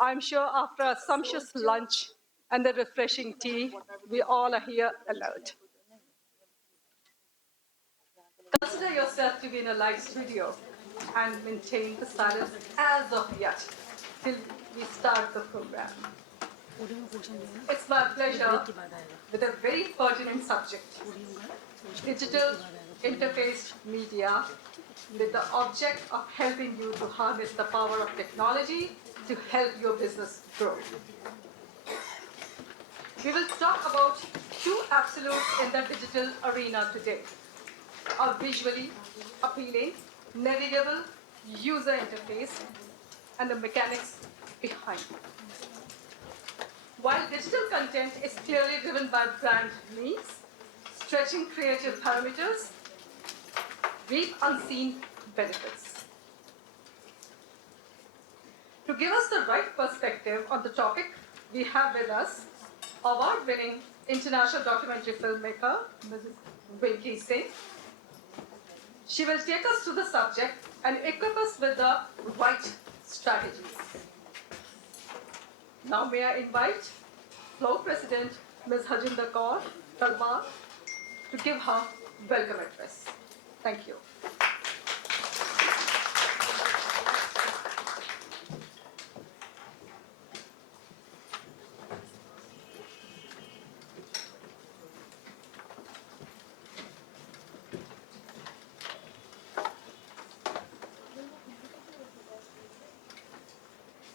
I'm sure after a sumptuous lunch and the refreshing tea, we all are here alert. Consider yourself to be in a live studio and maintain the silence as of yet till we start the program. It's my pleasure with a very pertinent subject, digital interface media, with the object of helping you to harness the power of technology to help your business grow. We will talk about two absolutes in the digital arena today: a visually appealing, navigable user interface and the mechanics behind it. While digital content is clearly driven by brand needs, stretching creative parameters, reap unseen benefits. To give us the right perspective on the topic, we have with us award-winning international documentary filmmaker, Mrs. Winky Singh. She will take us through the subject and equip us with the right strategies. Now may I invite Floor President Ms. Harjinder Kaur Talwar to give her welcome address. Thank you.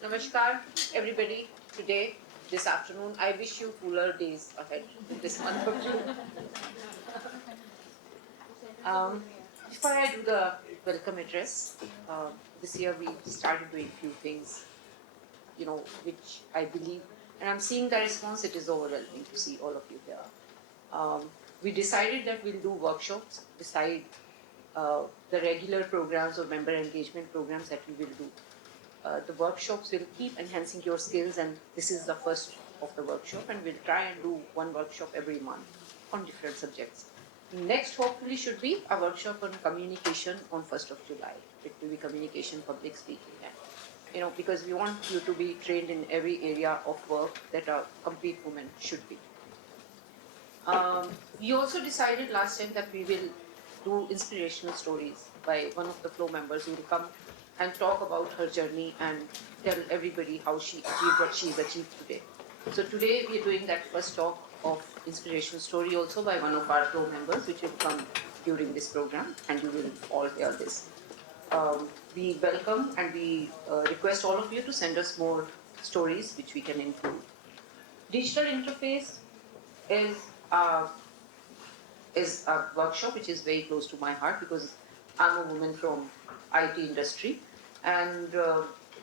Namaskar, everybody. Today, this afternoon, I wish you cooler days ahead this month of June. Before I do the welcome address, this year we started doing a few things, which I believe, and I'm seeing the response, it is overwhelming to see all of you here. We decided that we'll do workshops beside the regular programs or member engagement programs that we will do. The workshops will keep enhancing your skills, and this is the first of the workshop, and we'll try and do one workshop every month on different subjects. Next, hopefully, should be a workshop on communication on 1st of July. It will be communication, public speaking, and, because we want you to be trained in every area of work that a complete woman should be. We also decided last time that we will do inspirational stories by one of the flow members who will come and talk about her journey and tell everybody how she achieved what she's achieved today. So today we are doing that first talk of inspirational story also by one of our flow members, which will come during this program, and you will all hear this. We welcome and we request all of you to send us more stories which we can include. Digital interface is a workshop which is very close to my heart because I'm a woman from IT industry, and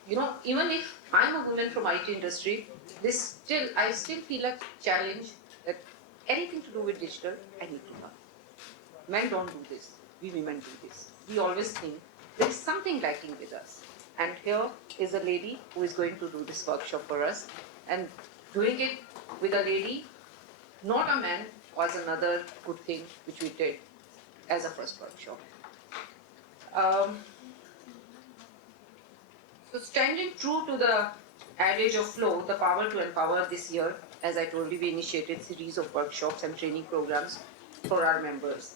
even if I'm a woman from IT industry, I still feel a challenge that anything to do with digital, I need to learn. Men don't do this, we women do this. We always think there is something lacking with us, and here is a lady who is going to do this workshop for us, and doing it with a lady, not a man, was another good thing which we did as a first workshop. So standing true to the adage of flow, the power to empower, this year, as I told you, we initiated a series of workshops and training programs for our members.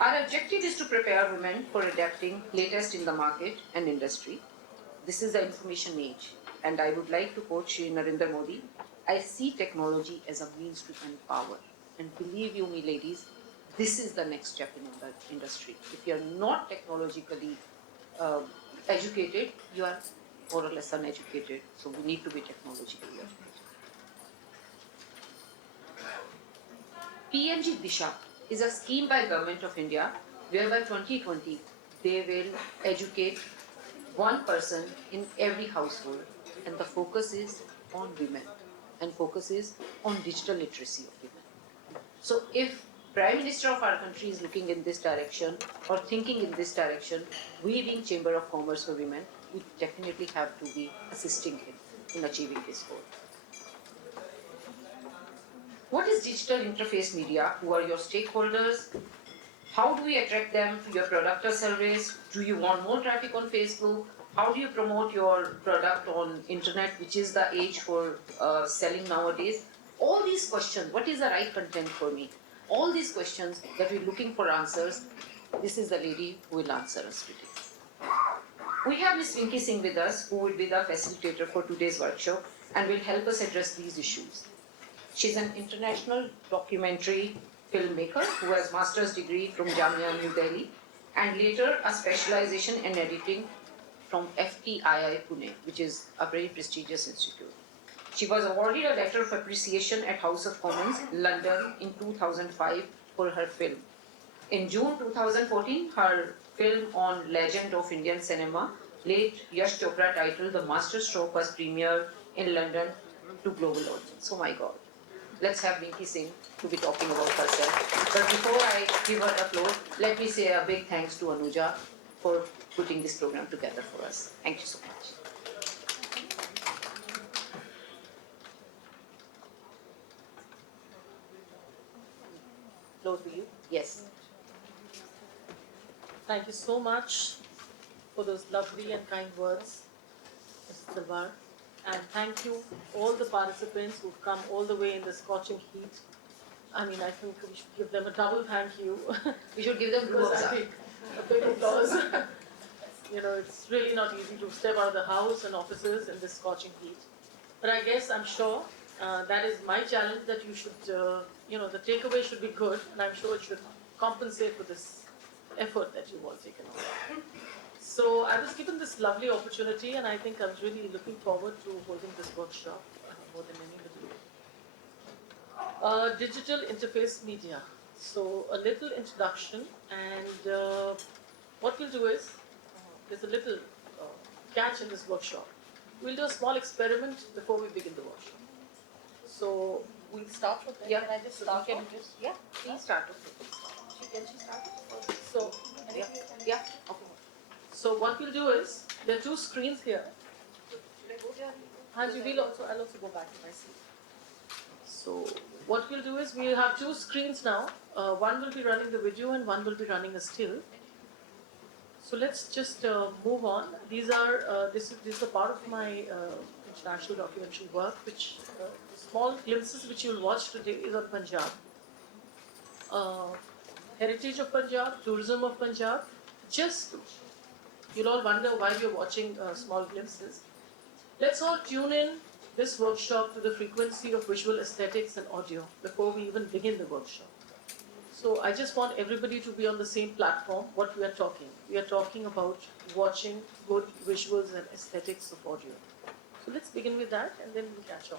Our objective is to prepare women for adapting latest in the market and industry. This is the information age, and I would like to quote Shri Narendra Modi, I see technology as a means to empower. And believe you me, ladies, this is the next step in the industry. If you are not technologically educated, you are more or less uneducated. So we need to be technologically educated. PMG Disha is a scheme by Government of India where by 2020 they will educate one person in every household, and the focus is on women and focus is on digital literacy of women. So if Prime Minister of our country is looking in this direction or thinking in this direction, we being Chamber of Commerce for Women, we definitely have to be assisting him in achieving this goal. What is digital interface media? Who are your stakeholders? How do we attract them to your product or service? Do you want more traffic on Facebook? how do you promote your product on internet, which is the age for selling nowadays? All these questions, what is the right content for me? All these questions that we're looking for answers, this is the lady who will answer us today. We have Ms. Vinky Singh with us, who will be the facilitator for today's workshop and will help us address these issues. She's an international documentary filmmaker who has master's degree from Jamia New Delhi and later a specialization in editing from FTII Pune, which is a very prestigious institute. She was awarded a letter of appreciation at House of Commons, London in 2005 for her film. In June 2014, her film on legend of Indian cinema, late Yash Chopra, titled The Masterstroke, was premiered in London to global audience. Oh my God. Let's have Vinky Singh to be talking about herself. But before I give her the floor, let me say a big thanks to Anuja for putting this program together for us. Thank you so much. Floor to you. Yes. Thank you so much for those lovely and kind words, Mr. Talwar. And thank you all the participants who've come all the way in the scorching heat. I mean, I think we should give them a double thank you. We should give them Because I think a big applause. You know, it's really not easy to step out of the house and offices in this scorching heat. But I guess I'm sure that is my challenge, that you should, the takeaway should be good, and I'm sure it should compensate for this effort that you've all taken on. So I was given this lovely opportunity, and I think I was really looking forward to holding this workshop more than anybody. Digital interface media. So a little introduction, and what we'll do is, there's a little catch in this workshop. We'll do a small experiment before we begin the workshop. So we'll start with that. Yeah. Can I just start? Can you just, yeah, please start. Can she start? So, Yeah. Yeah. Okay. so what we'll do is, there are two screens here. Hanji, I'll also go back to my seat. So what we'll do is, we'll have two screens now. One will be running the video and one will be running a still. So let's just move on. These are this is a part of my international documentary work, which small glimpses which you'll watch today is on Punjab. Heritage of Punjab, tourism of Punjab. Just, you'll all wonder why we're watching small glimpses. Let's all tune in this workshop to the frequency of visual aesthetics and audio before we even begin the workshop. So I just want everybody to be on the same platform. What we are talking. We are talking about watching good visuals and aesthetics of audio. So let's begin with that, and then we'll catch on.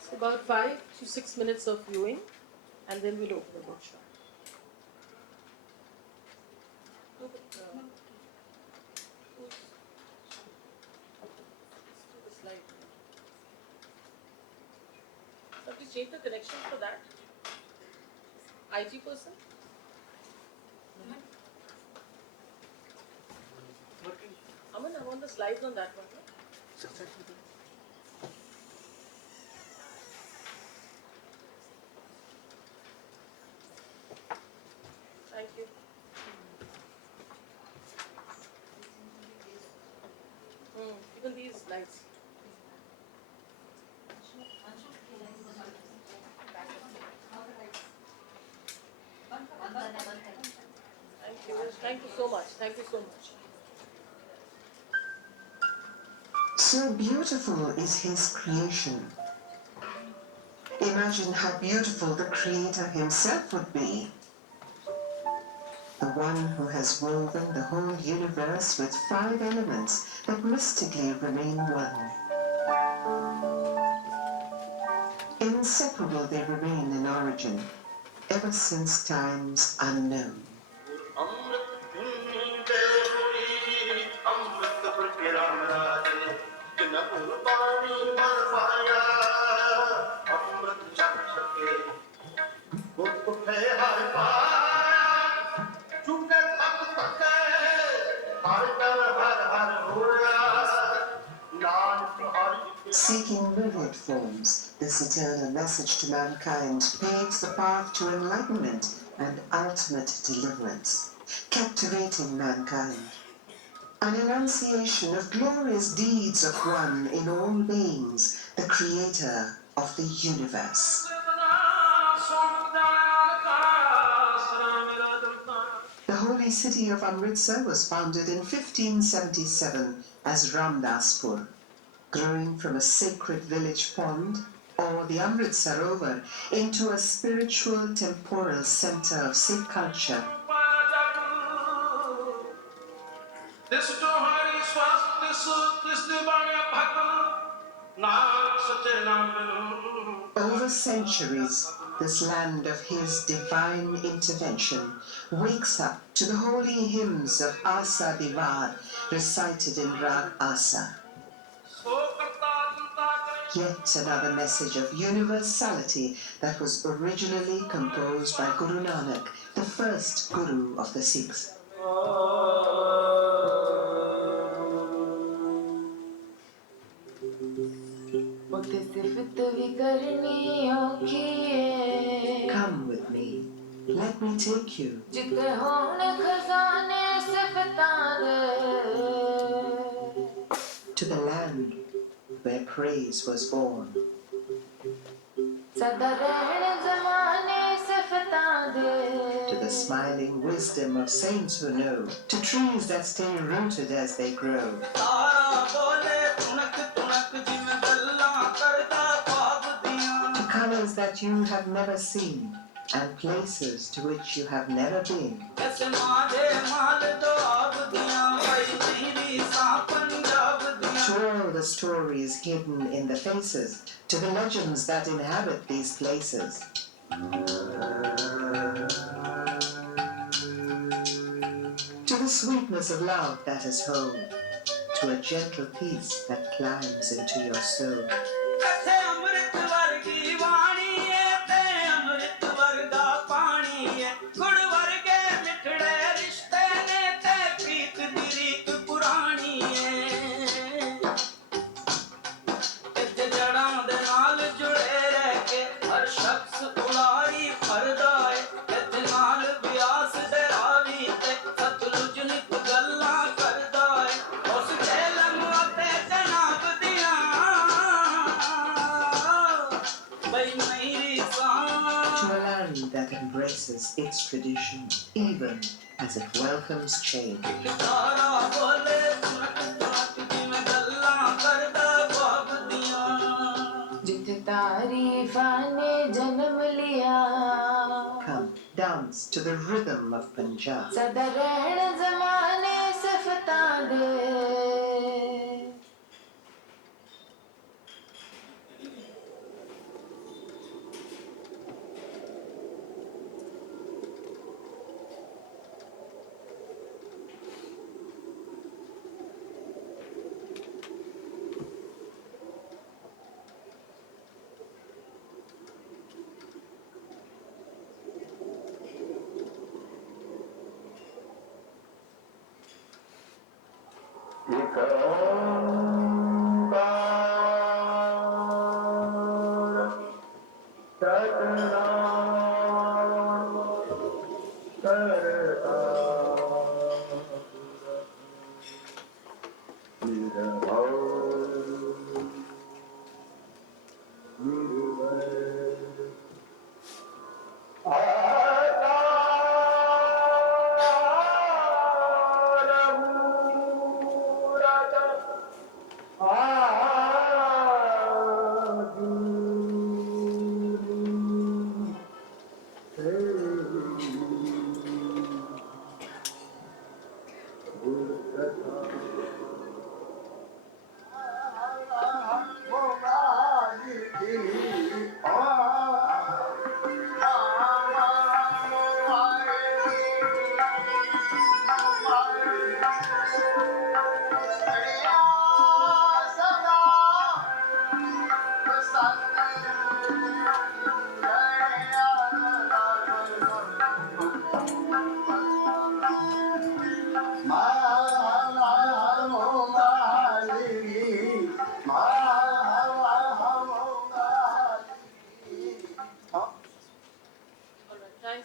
So about 5 to 6 minutes of viewing, and then we'll open the workshop. Somebody change the connection for that. IT person? Aman, I want the slides on that one. No? Thank you. Even these lights. Thank you. Thank you so much. Thank you so much. So beautiful is his creation. Imagine how beautiful the Creator himself would be. The one who has woven the whole universe with 5 elements that mystically remain one. Inseparable they remain in origin, ever since times unknown. Seeking myriad forms, this eternal message to mankind paves the path to enlightenment and ultimate deliverance, captivating mankind. An enunciation of glorious deeds of one in all beings, the creator of the universe. The holy city of Amritsar was founded in 1577 as Ramdaspur, growing from a sacred village pond, or the Amrit Sarovar, into a spiritual temporal center of Sikh culture. Over centuries, this land of his divine intervention wakes up to the holy hymns of Asa Divar recited in Rag Asa. Yet another message of universality that was originally composed by Guru Nanak, the first Guru of the Sikhs. Come with me, let me take you to the land where praise was born. To the smiling wisdom of saints who know, to trees that stay rooted as they grow. To colors that you have never seen, and places to which you have never been. To all the stories hidden in the faces, to the legends that inhabit these places. To the sweetness of love that is home, to a gentle peace that climbs into your soul. That embraces its tradition, even as it welcomes change. Come, dance to the rhythm of Punjab.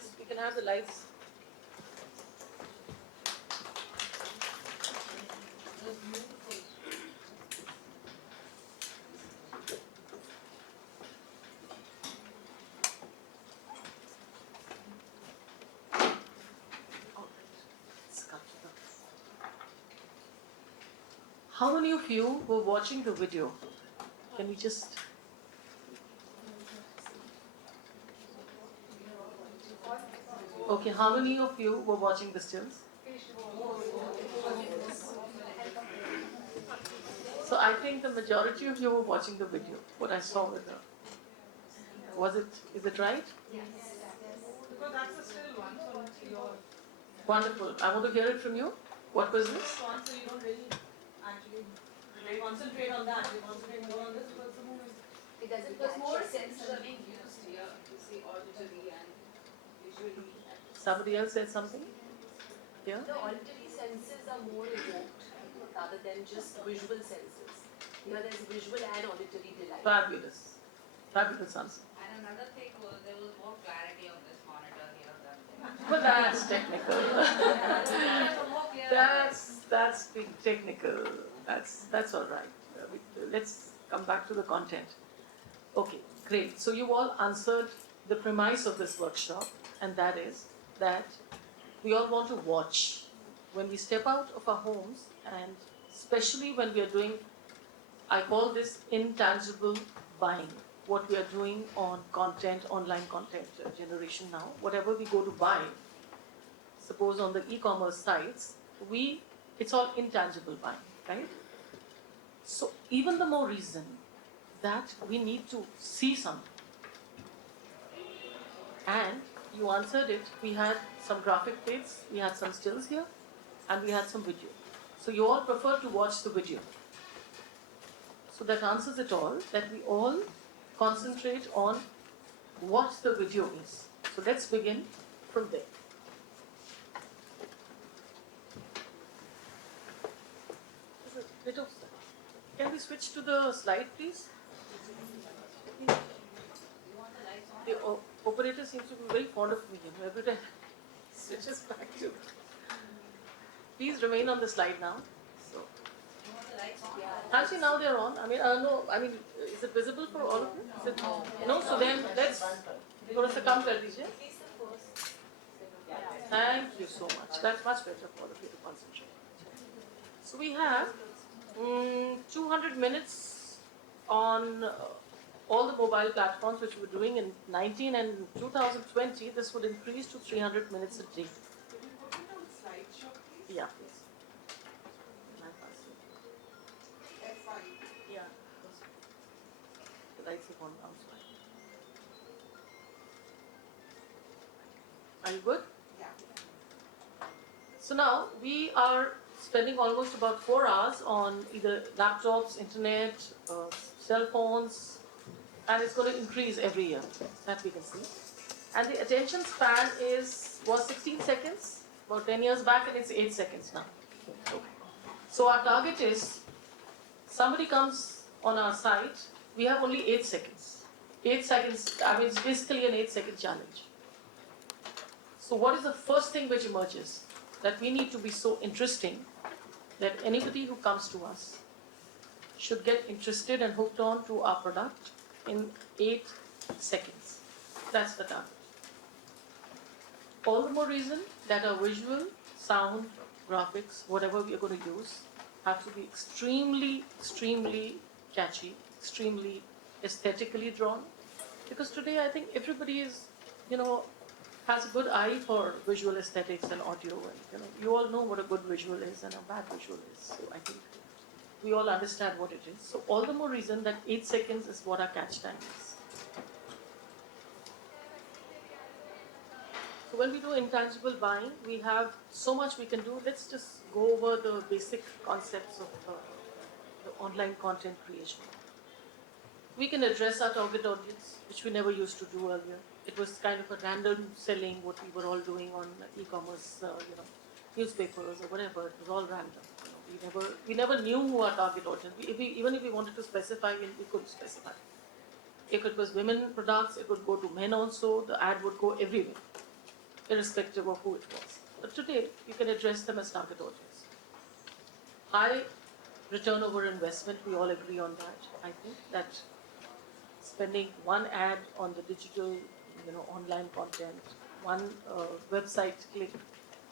lights. We can have the lights. How many of you were watching the video? Can we just... Okay, how many of you were watching the stills? So I think the majority of you were watching the video, what I saw with her. Is it right? Because that's a still one, so you're Wonderful. I want to hear it from you. What was this? one, so you don't really actually concentrate on that. You concentrate more on this because the movie. It was more senses are being used here to see auditory and visually. Somebody else said something? Yeah? The auditory senses are more evoked rather than just visual senses. Here there's visual and auditory delight. Fabulous. Fabulous answer. And another thing was there was more clarity on this monitor here than there. But that's technical. More clear. That's big technical. That's all right. Let's come back to the content. Okay, great. So you all answered the premise of this workshop, and that is that we all want to watch when we step out of our homes, and especially when we are doing, I call this intangible buying. What we are doing on content, online content generation now, whatever we go to buy, suppose on the e-commerce sites, it's all intangible buying, right? So even the more reason that we need to see something. And you answered it. We had some graphic bits, we had some stills here, and we had some video. So you all prefer to watch the video. So that answers it all, that we all concentrate on what the video is. So let's begin from there. There's a bit of... Can we switch to the slide, please? The operator seems to be very fond of me. Every time switches back to... Please remain on the slide now. So, actually, now they're on. Is it visible for all of you? Is it, no? So then let's... थोड़ा सा कम कर दीजिए. Thank you so much. That's much better for all of you to concentrate. So we have 200 minutes on all the mobile platforms which we're doing in 19 and 2020. This would increase to 300 minutes a day. Yeah, please. Yeah. The lights have gone down. Are you good? Yeah. So now we are spending almost about 4 hours on either laptops, internet, cell phones, and it's going to increase every year, that we can see. And the attention span was 16 seconds about 10 years back, and it's 8 seconds now. Okay. So our target is, somebody comes on our site, we have only 8 seconds. 8 seconds, it's basically an 8-second challenge. So what is the first thing which emerges? That we need to be so interesting that anybody who comes to us should get interested and hooked on to our product in 8 seconds. That's the target. All the more reason that our visual, sound, graphics, whatever we are going to use, have to be extremely, extremely catchy, extremely aesthetically drawn. Because today I think everybody is, has a good eye for visual aesthetics and audio, and you all know what a good visual is and a bad visual is. So I think we all understand what it is. So all the more reason that 8 seconds is what our catch time is. So when we do intangible buying, we have so much we can do. Let's just go over the basic concepts of the online content creation. We can address our target audience, which we never used to do earlier. It was kind of a random selling, what we were all doing on e-commerce, newspapers or whatever. It was all random. We never knew who our target audience. Even if we wanted to specify, we couldn't specify. If it was women products, it would go to men also. The ad would go everywhere. irrespective of who it was. But today, you can address them as target audience. High return over investment, we all agree on that. I think that spending one ad on the digital, online content, one website click,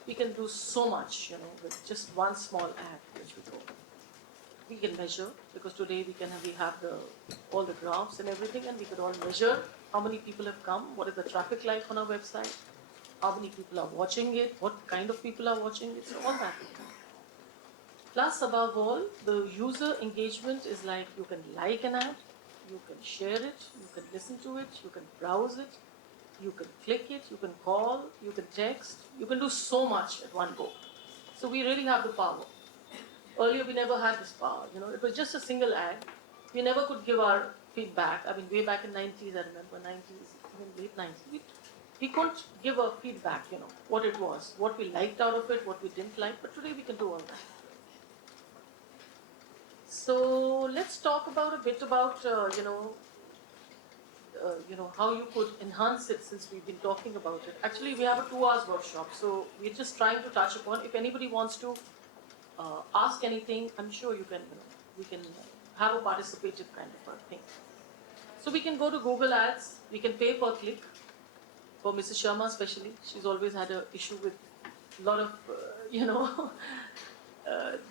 we can do so much, with just one small ad which we go. We can measure, because today we have all the graphs and everything, and we could all measure how many people have come, what is the traffic like on our website, how many people are watching it, what kind of people are watching it, so all that. Plus, above all, the user engagement is like you can like an ad, you can share it, you can listen to it, you can browse it, you can click it, you can call, you can text, you can do so much at one go. So we really have the power. Earlier we never had this power, it was just a single ad. We never could give our feedback. I mean, way back in 90s, I remember 90s, even late 90s, we couldn't give a feedback, what it was, what we liked out of it, what we didn't like, but today we can do all that. So let's talk about a bit about, how you could enhance it, since we've been talking about it. Actually, we have a 2 hours workshop, so we're just trying to touch upon. If anybody wants to ask anything, I'm sure we can have a participative kind of a thing. So we can go to Google Ads, we can pay per click. For Mrs. Sharma especially, she's always had an issue with a lot of,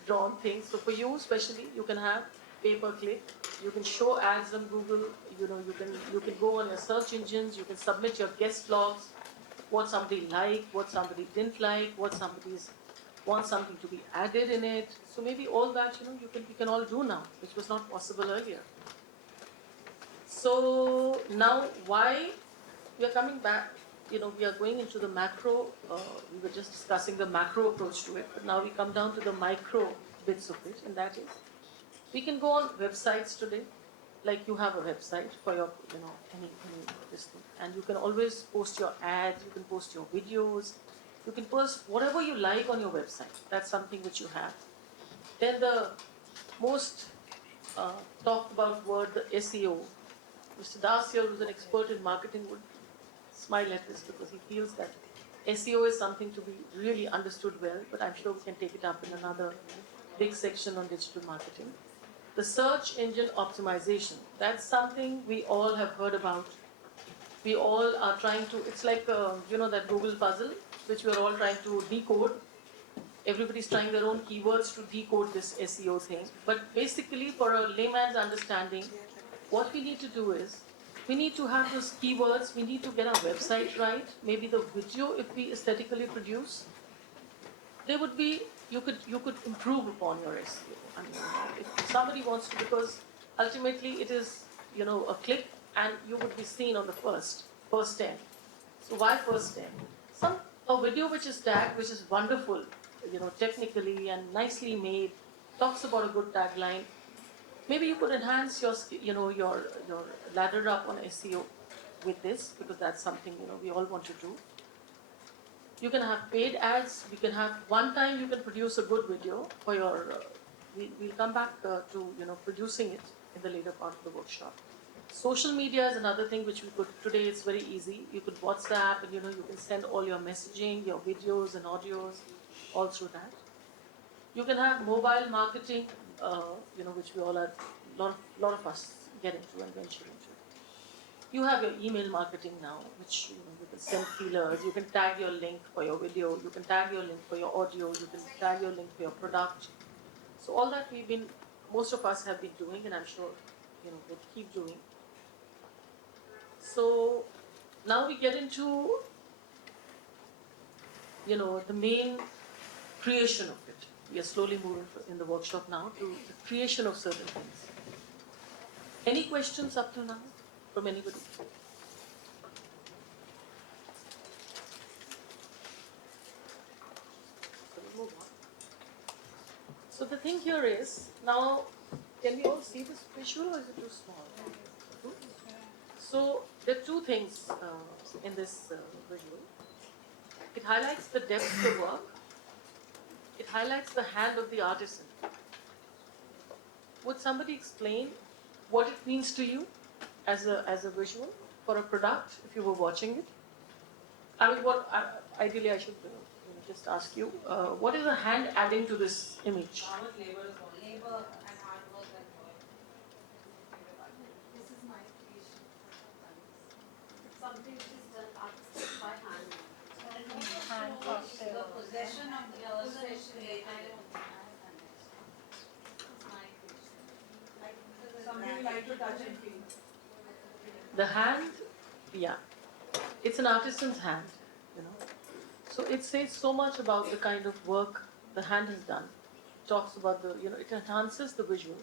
drawn things. So for you especially, you can have pay per click. You can show ads on Google. You can go on your search engines. You can submit your guest logs, what somebody liked, what somebody didn't like, what somebody's wants something to be added in it. So maybe all that we can all do now, which was not possible earlier. So now why we are coming back? We are going into the macro. We were just discussing the macro approach to it, but now we come down to the micro bits of it, and that is, we can go on websites today, like you have a website for your, any this thing, and you can always post your ads, you can post your videos, you can post whatever you like on your website. That's something which you have. Then the most talked about word, the SEO. Mr. Das here, who's an expert in marketing, would smile at this because he feels that SEO is something to be really understood well, but I'm sure we can take it up in another big section on digital marketing. The search engine optimization, that's something we all have heard about. We all are trying to, it's like, that Google puzzle, which we're all trying to decode. Everybody's trying their own keywords to decode this SEO thing. But basically, for a layman's understanding, what we need to do is, we need to have those keywords, we need to get our website right, maybe the video if we aesthetically produce. There would be, you could improve upon your SEO. I mean, if somebody wants to, because ultimately it is, a click and you would be seen on the first 10. So why first 10? A video which is tagged, which is wonderful, technically and nicely made, talks about a good tagline. Maybe you could enhance your, your ladder up on SEO with this, because that's something, we all want to do. You can have paid ads. We can have one time you can produce a good video for your. We'll come back to producing it in the later part of the workshop. Social media is another thing which we could today. It's very easy. You could WhatsApp and you can send all your messaging, your videos and audios, all through that. You can have mobile marketing, which we all are. Lot of us get into and venture into. You have your email marketing now, which you can send feelers, you can tag your link for your video, you can tag your link for your audio, you can tag your link for your product. So all that most of us have been doing, and I'm sure we'll keep doing. So now we get into the main creation of it. We are slowly moving in the workshop now to the creation of certain things. Any questions up to now? From anybody? So we'll move on. So the thing here is, now, can we all see this visual or is it too small? So there are two things in this visual. It highlights the depth of the work. It highlights the hand of the artisan. Would somebody explain what it means to you as a visual for a product if you were watching it? I mean, ideally I should just ask you, what is the hand adding to this image? How much labor is gone? Labor and hard work and joy. This is my creation. Something which is done artistic by hand. The possession of the person who created it. It's my creation. Something you like to touch and feel. The hand, yeah, it's an artisan's hand, you know. So it says so much about the kind of work the hand has done. It talks about it enhances the visual.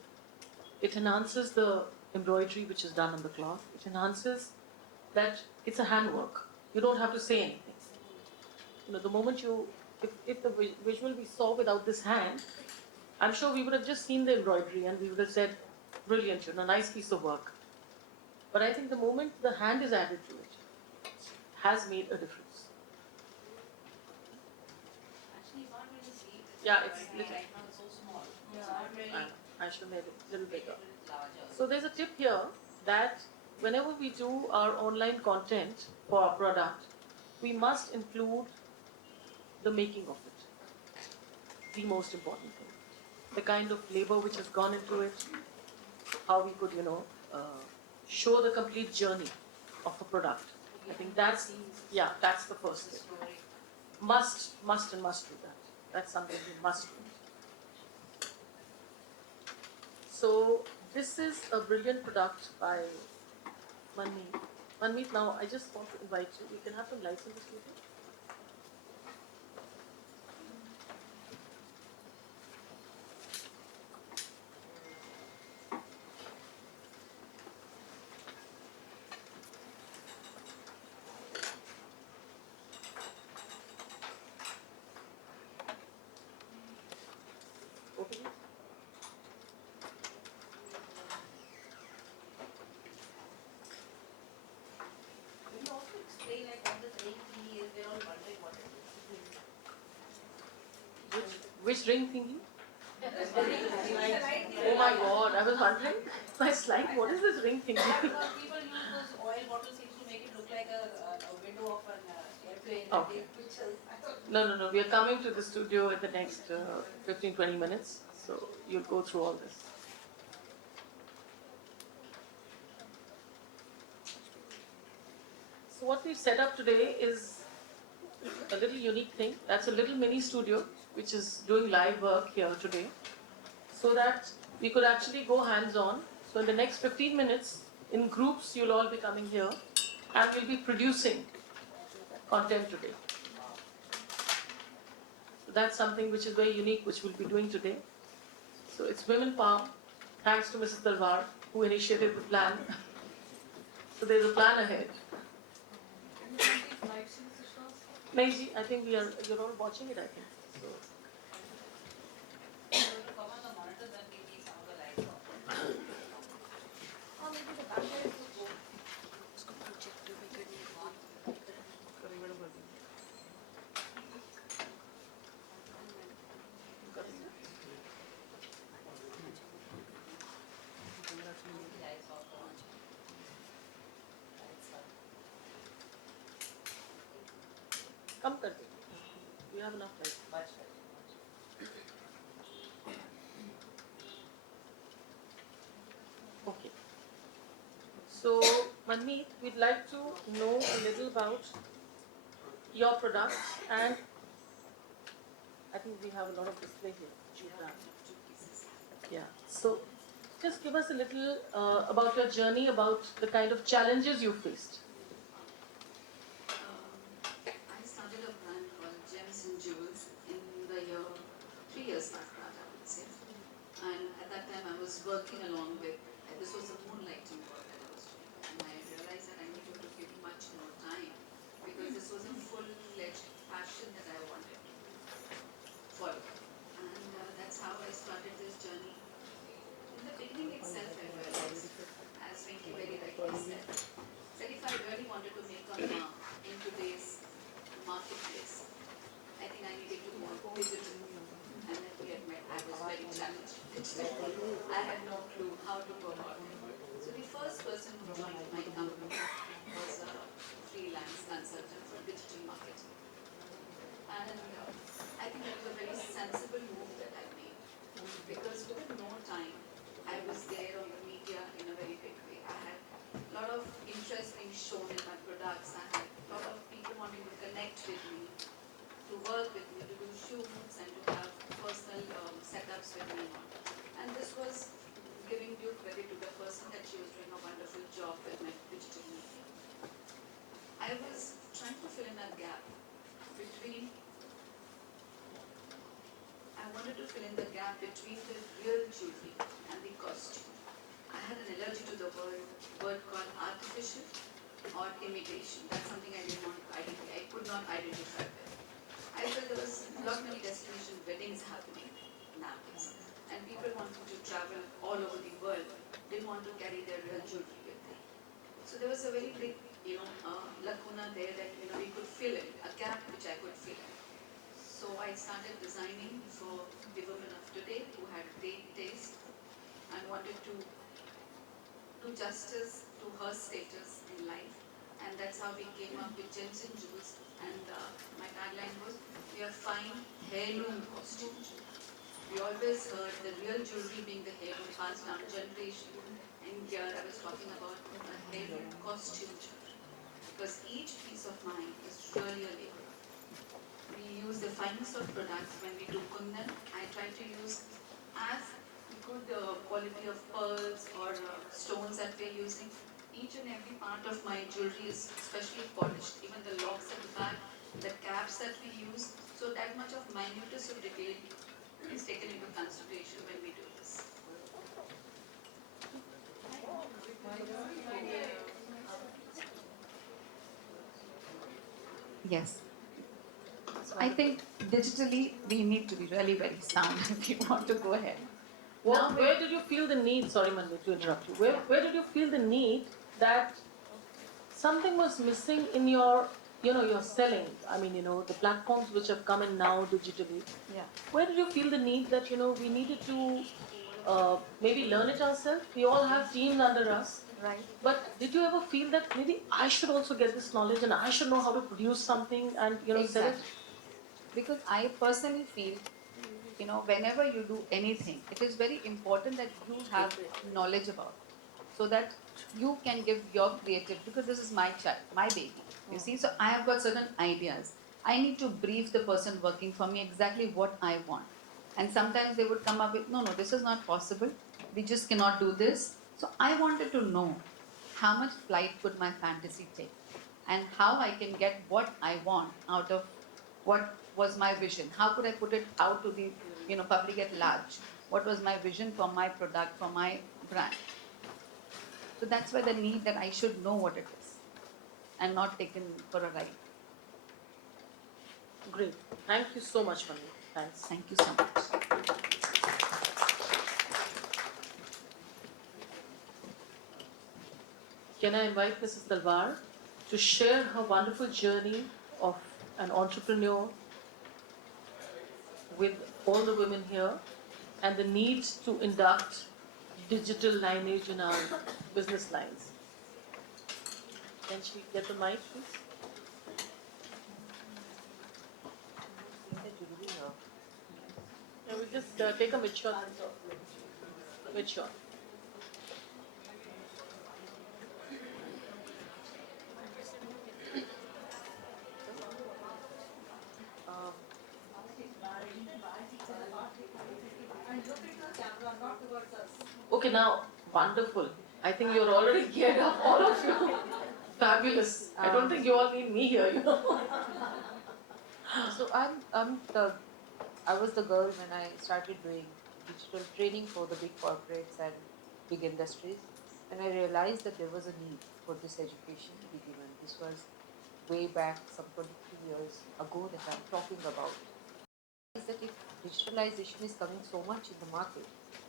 It enhances the embroidery which is done on the cloth. It enhances that it's a handwork. You don't have to say anything. The moment if the visual we saw without this hand, I'm sure we would have just seen the embroidery and we would have said, brilliant, nice piece of work. But I think the moment the hand is added to it, has made a difference. Actually, it's not really deep. Yeah, it's right, little. right now it's so small. It's not really. I should make it a little bigger. Larger. So there's a tip here that whenever we do our online content for our product, we must include the making of it. The most important thing. The kind of labor which has gone into it, how we could, show the complete journey of a product. I think that's the first The step. story. Must do that. That's something we must do. So this is a brilliant product by Manmeet. Manmeet, now I just want to invite you. We can have some lights in the studio. Open it. Can you also explain like what this ring thingy is? We're all wondering what it is. Which ring thingy? This ring thingy. Oh my god, I was wondering. I was like, what is this ring thingy? Because people use those oil bottle things to make it look like a window of an airplane. Okay. Take pictures. I thought No. We are coming to the studio in the next 15-20 minutes. So you'll go through all this. So what we've set up today is a little unique thing. That's a little mini studio which is doing live work here today, so that we could actually go hands-on. So in the next 15 minutes, in groups, you'll all be coming here and we'll be producing content today. So that's something which is very unique, which we'll be doing today. So it's Women Power, thanks to Mrs. Talwar, who initiated the plan. So there's a plan ahead. Naiji, I think you're all watching it, I think. So if you were to come on the monitor, then we need some of the lights off. Or maybe the back side would go. Lights off. come kar. You have enough time. Much better. Okay. So, Manmeet, we'd like to know a little about your products, and I think we have a lot of display here. which you've done. Yeah. So, just give us a little about your journey, about the kind of challenges you faced. I started a brand called Gems and Jewels in the year 3 years back, rather, I would say. And at that time, I was working along with, this was a moonlighting work that I was doing. And I realized that I needed to give much more time because this was a full-fledged passion that I wanted to follow. And that's how I started this journey. In the beginning itself, I realized, as Venki very rightly said, that if I fill in the gap between the real jewelry and the costume. I had an allergy to the word called artificial or imitation. That's something I did not identify. I could not identify with. I felt there was not many destination weddings happening nowadays, and people wanted to travel all over the world. Didn't want to carry their real jewelry with them. So there was a very big, lacuna there that we could fill in, a gap which I could fill in. So I started designing for the women of today who had great taste and wanted to do justice to her status in life. And that's how we came up with Gems and Jewels. And my tagline was, we are fine heirloom costumes. We always heard the real jewelry being the heirloom passed down generation. And here I was talking about a heirloom costume jewelry. Because each piece of mine is really a labor. We use the finest of products when we do kundan. I try to use as good quality of pearls or stones that we're using. Each and every part of my jewelry is specially polished. Even the locks at the back, the caps that we use. So that much of minutest of detail is taken into consideration when we do this. Yes. So I think digitally we need to be really very sound if you want to go ahead. Where did you feel the need? Sorry, Manvi, to interrupt you. Where did you feel the need that something was missing in your selling? I mean, the platforms which have come in now digitally. Yeah. Where did you feel the need that we needed to maybe learn it ourselves? We all have teams under us. Right. But did you ever feel that maybe I should also get this knowledge and I should know how to produce something and sell it? Exactly. Because I personally feel, whenever you do anything, it is very important that you have knowledge about it, so that you can give your creative, because this is my child, my baby. You see, so I have got certain ideas. I need to brief the person working for me exactly what I want. And sometimes they would come up with, no, this is not possible. We just cannot do this. So I wanted to know how much flight could my fantasy take, and how I can get what I want out of what was my vision. How could I put it out to the public at large? What was my vision for my product, for my brand? So that's why the need that I should know what it is and not taken for a ride. Great. Thank you so much, Manvi. Thanks. Thank you so much. Can I invite Mrs. Talwar to share her wonderful journey of an entrepreneur with all the women here and the need to induct digital lineage in our business lines. Can she get the mic, please? Yeah, we'll just take a mid-shot. Mid-shot. Okay, now, wonderful. I think you're already geared up, all of you. Fabulous. I don't think you all need me here, So I was the girl when I started doing digital training for the big corporates and big industries, and I realized that there was a need for this education to be given. This was way back, some 23 years ago that I'm talking about. Is that if digitalization is coming so much in the market,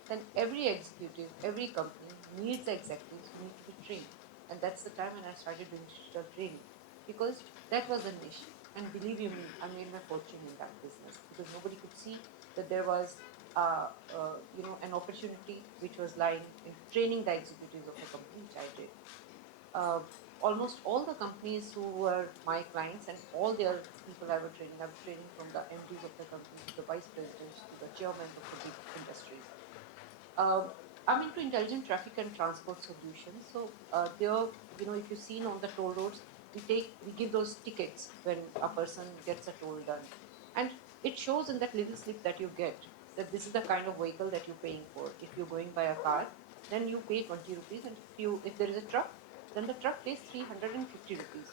then every executive, every company needs the executives who need to be trained. And that's the time when I started doing digital training, because that was a niche. And believe you me, I made my fortune in that business, because nobody could see that there was, an opportunity which was lying in training the executives of the company, which I did. Almost all the companies who were my clients and all their people I was training from the MDs of the company to the vice presidents to the chairman of the big industries. I'm into intelligent traffic and transport solutions. So there, if you've seen on the toll roads, we give those tickets when a person gets a toll done, and it shows in that little slip that you get that this is the kind of vehicle that you're paying for. If you're going by a car, then you pay 20 rupees, and if there is a truck, then the truck pays 350 rupees.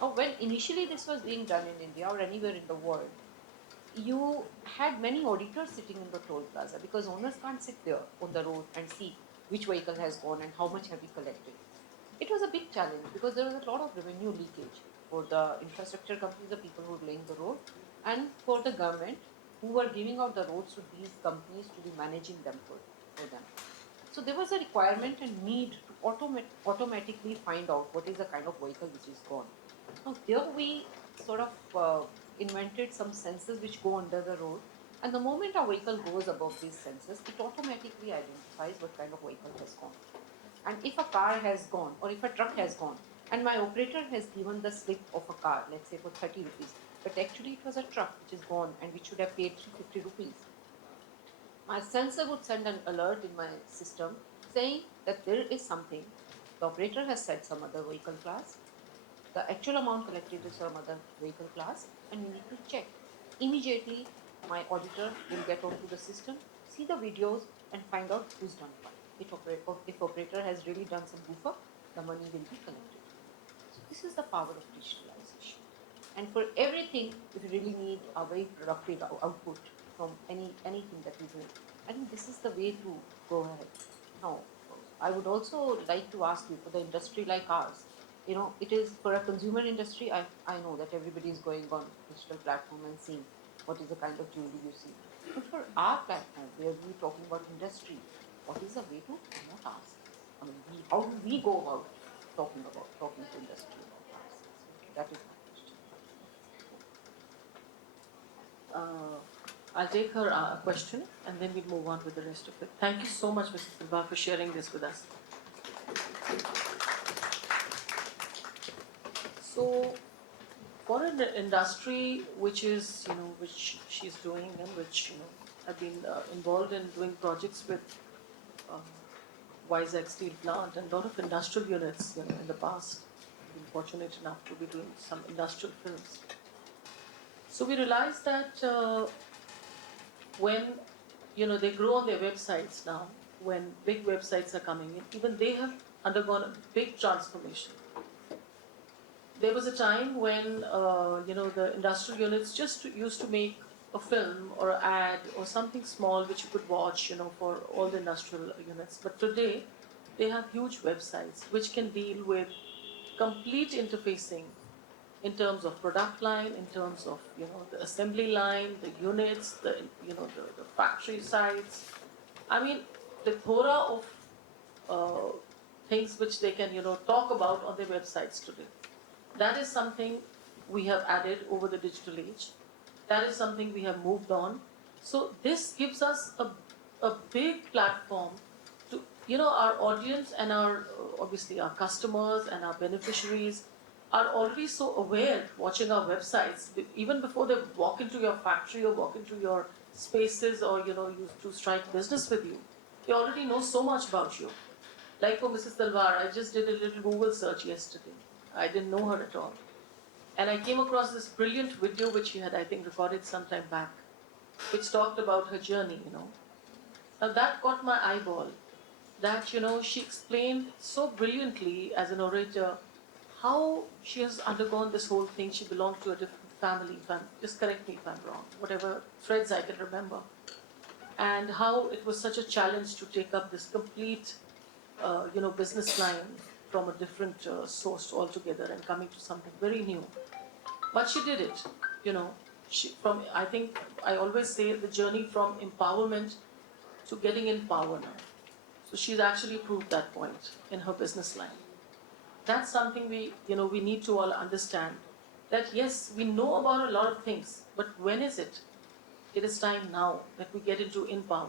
Now, when initially this was being done in India or anywhere in the world, you had many auditors sitting in the toll plaza because owners can't sit there on the road and see which vehicle has gone and how much have we collected. It was a big challenge because there was a lot of revenue leakage for the infrastructure companies, the people who were laying the road, and for the government who were giving out the roads to these companies to be managing them for them. So there was a requirement and need to automatically find out what is the kind of vehicle which is gone. Now there we sort of invented some sensors which go under the road, and the moment a vehicle goes above these sensors, it automatically identifies what kind of vehicle has gone. And if a car has gone or if a truck has gone and my operator has given the slip of a car, let's say for 30 rupees, but actually it was a truck which is gone and which should have paid 350 rupees, my sensor would send an alert in my system saying that there is something, the operator has said some other vehicle class, the actual amount collected is some other vehicle class, and you need to check. Immediately, my auditor will get onto the system, see the videos, and find out who's done what. If operator has really done some goof up, the money will be collected. So this is the power of digitalization. And for everything, if you really need a very productive output from anything that you do, I think this is the way to go ahead. Now, I would also like to ask you, for the industry like ours, you know, it is for a consumer industry, I know that everybody is going on digital platform and seeing what is the kind of jewelry you see. But for our platform, where we're talking about industry, what is the way to promote ourselves? I mean, how do we go about talking to industry about ourselves? That is my question. I'll take her question and then we'll move on with the rest of it. Thank you so much, Mrs. Silva, for sharing this with us. So, for an industry which is, which she's doing and which, I've been involved in doing projects with Vizag Steel Plant and a lot of industrial units, in the past. I've been fortunate enough to be doing some industrial films. So we realized that when they grow on their websites now, when big websites are coming in, even they have undergone a big transformation. There was a time when the industrial units just used to make a film or an ad or something small which you could watch, for all the industrial units. But today, they have huge websites which can deal with complete interfacing in terms of product line, in terms of the assembly line, the units, the factory sites. I mean, the plethora of things which they can talk about on their websites today. That is something we have added over the digital age. That is something we have moved on. So this gives us a big platform to, our audience and our, obviously our customers and our beneficiaries are already so aware watching our websites, even before they walk into your factory or walk into your spaces or, to strike business with you. They already know so much about you. Like for Mrs. Talwar, I just did a little Google search yesterday. I didn't know her at all. And I came across this brilliant video which she had, I think, recorded some time back, which talked about her journey, Now that caught my eyeball, that, she explained so brilliantly as an orator how she has undergone this whole thing. She belonged to a different family, just correct me if I'm wrong, whatever threads I can remember. And how it was such a challenge to take up this complete, business line from a different source altogether and coming to something very new. But she did it, I think I always say the journey from empowerment to getting in power now. So she's actually proved that point in her business line. That's something we need to all understand, that yes, we know about a lot of things, but when is it? It is time now that we get into in power.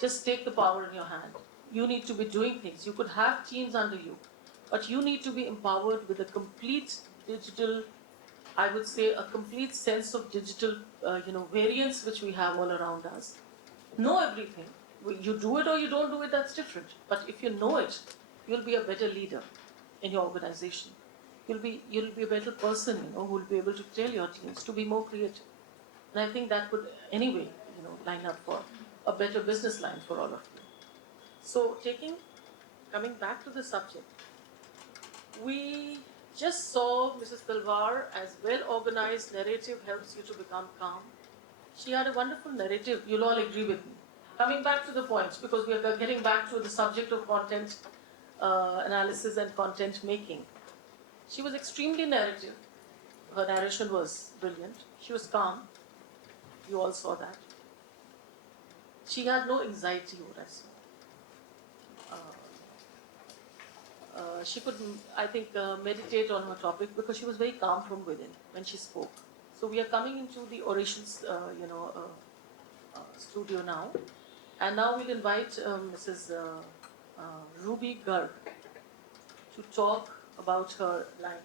Just take the power in your hand. You need to be doing things. You could have teams under you, but you need to be empowered with a complete digital, I would say a complete sense of digital, variance which we have all around us. Know everything. You do it or you don't do it, that's different. But if you know it, you'll be a better leader in your organization. You'll be a better person, who will be able to tell your teams to be more creative. And I think that would anyway, line up for a better business line for all of you. So coming back to the subject, we Just saw Mrs. Talwar as well organized narrative helps you to become calm. She had a wonderful narrative, you'll all agree with me. Coming back to the points, because we are getting back to the subject of content analysis and content making. She was extremely narrative. Her narration was brilliant. She was calm. You all saw that. She had no anxiety over us. She could, I think, meditate on her topic because she was very calm from within when she spoke. So we are coming into the orations, studio now, and now we'll invite Mrs. Ruby Garg to talk about her line.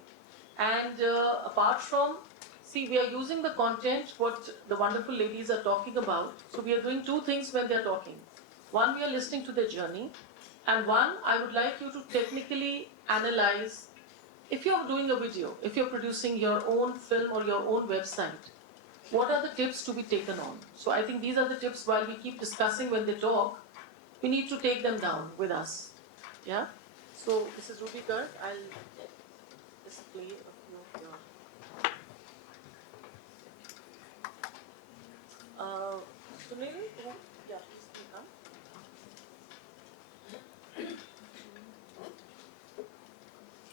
And apart from, see, we are using the content what the wonderful ladies are talking about. So we are doing two things when they are talking. One, we are listening to their journey, and one, I would like you to technically analyze. If you're doing a video, if you're producing your own film or your own website, what are the tips to be taken on? So I think these are the tips while we keep discussing when they talk, we need to take them down with us. Yeah? So Mrs. Ruby Garg, I'll just play a few of your. Sunil, yeah, please come.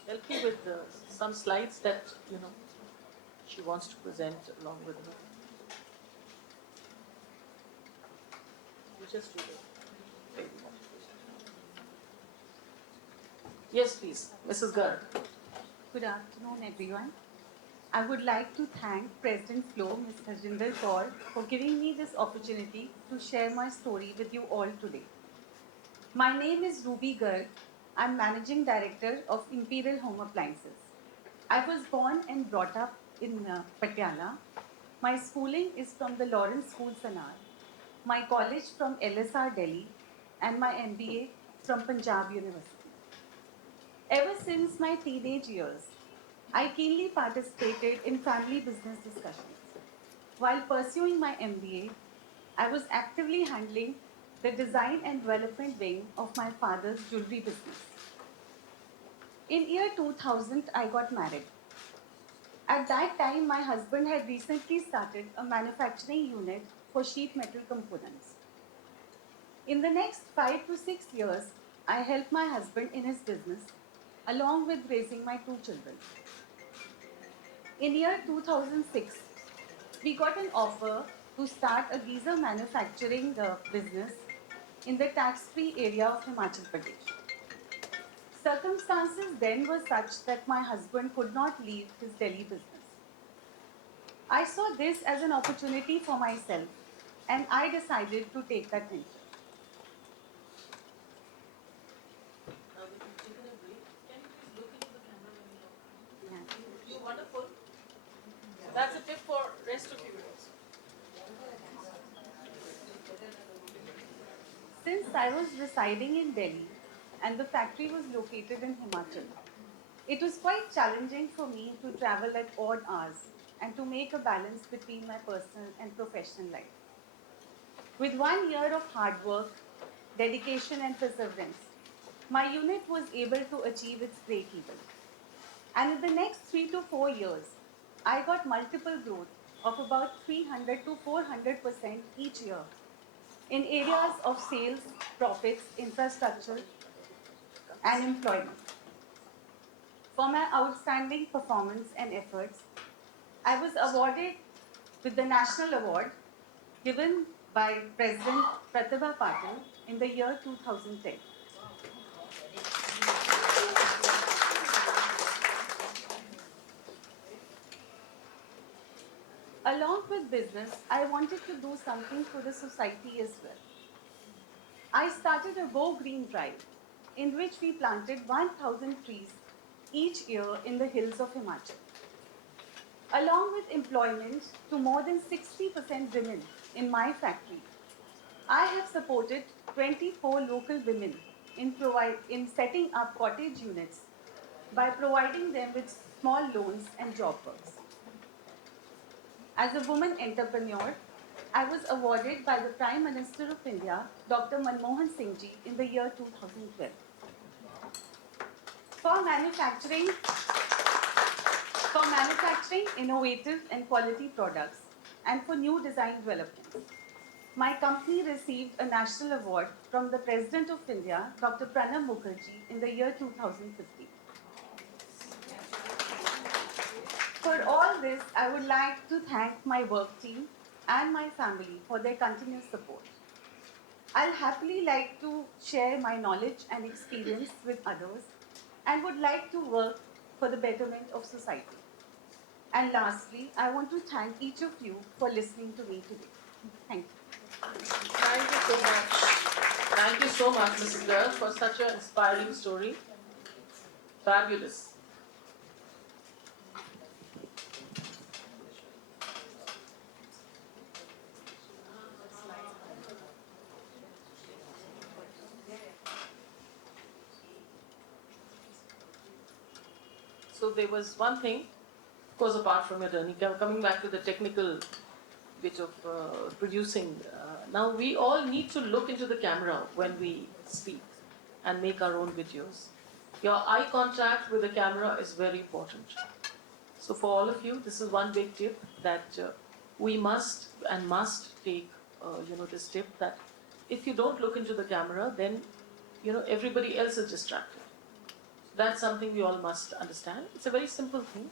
Help me with some slides that, she wants to present along with her. You just do it. Yes, please, Mrs. Garg. Good afternoon, everyone. I would like to thank President Flo, Ms. Harjinder Kaur, for giving me this opportunity to share my story with you all today. My name is Ruby Garg. I'm Managing Director of Imperial Home Appliances. I was born and brought up in Patiala. My schooling is from the Lawrence School, Sanar. My college from LSR, Delhi, and my MBA from Punjab University. Ever since my teenage years, I keenly participated in family business discussions. While pursuing my MBA, I was actively handling the design and development wing of my father's jewelry business. In year 2000, I got married. At that time, my husband had recently started a manufacturing unit for sheet metal components. In the next 5 to 6 years, I helped my husband in his business along with raising my 2 children. In year 2006, we got an offer to start a geyser manufacturing business in the tax-free area of Himachal Pradesh. Circumstances then were such that my husband could not leave his Delhi business. I saw this as an opportunity for myself, and I decided to take that venture. Now that you've taken a break, can you please look into the camera when you talk? Yeah. You're wonderful. That's a tip for rest of you. Since I was residing in Delhi and the factory was located in Himachal, it was quite challenging for me to travel at odd hours and to make a balance between my personal and professional life. With 1 year of hard work, dedication, and perseverance, my unit was able to achieve its break even. And in the next 3 to 4 years, I got multiple growth of about 300 to 400% each year in areas of sales, profits, infrastructure, and employment. For my outstanding performance and efforts, I was awarded with the National Award given by President Pratibha Patil in the year 2010. Along with business, I wanted to do something for the society as well. I started a Go Green drive in which we planted 1,000 trees each year in the hills of Himachal. Along with employment to more than 60% women in my factory, I have supported 24 local women in setting up cottage units by providing them with small loans and job works. As a woman entrepreneur, I was awarded by the Prime Minister of India, Dr. Manmohan Singh Ji, in the year 2012. For manufacturing manufacturing innovative and quality products, and for new design developments. My company received a national award from the President of India, Dr. Pranab Mukherjee, in the year 2015. For all this, I would like to thank my work team and my family for their continuous support. I'll happily like to share my knowledge and experience with others and would like to work for the betterment of society. And lastly, I want to thank each of you for listening to me today. Thank you. Thank you so much. Thank you so much, Mrs. Girl, for such an inspiring story. Fabulous. So there was one thing, of course, apart from your journey, coming back to the technical bit of producing. Now we all need to look into the camera when we speak and make our own videos. Your eye contact with the camera is very important. So for all of you, this is one big tip that we must take. This tip that if you don't look into the camera, then everybody else is distracted. That's something we all must understand. It's a very simple thing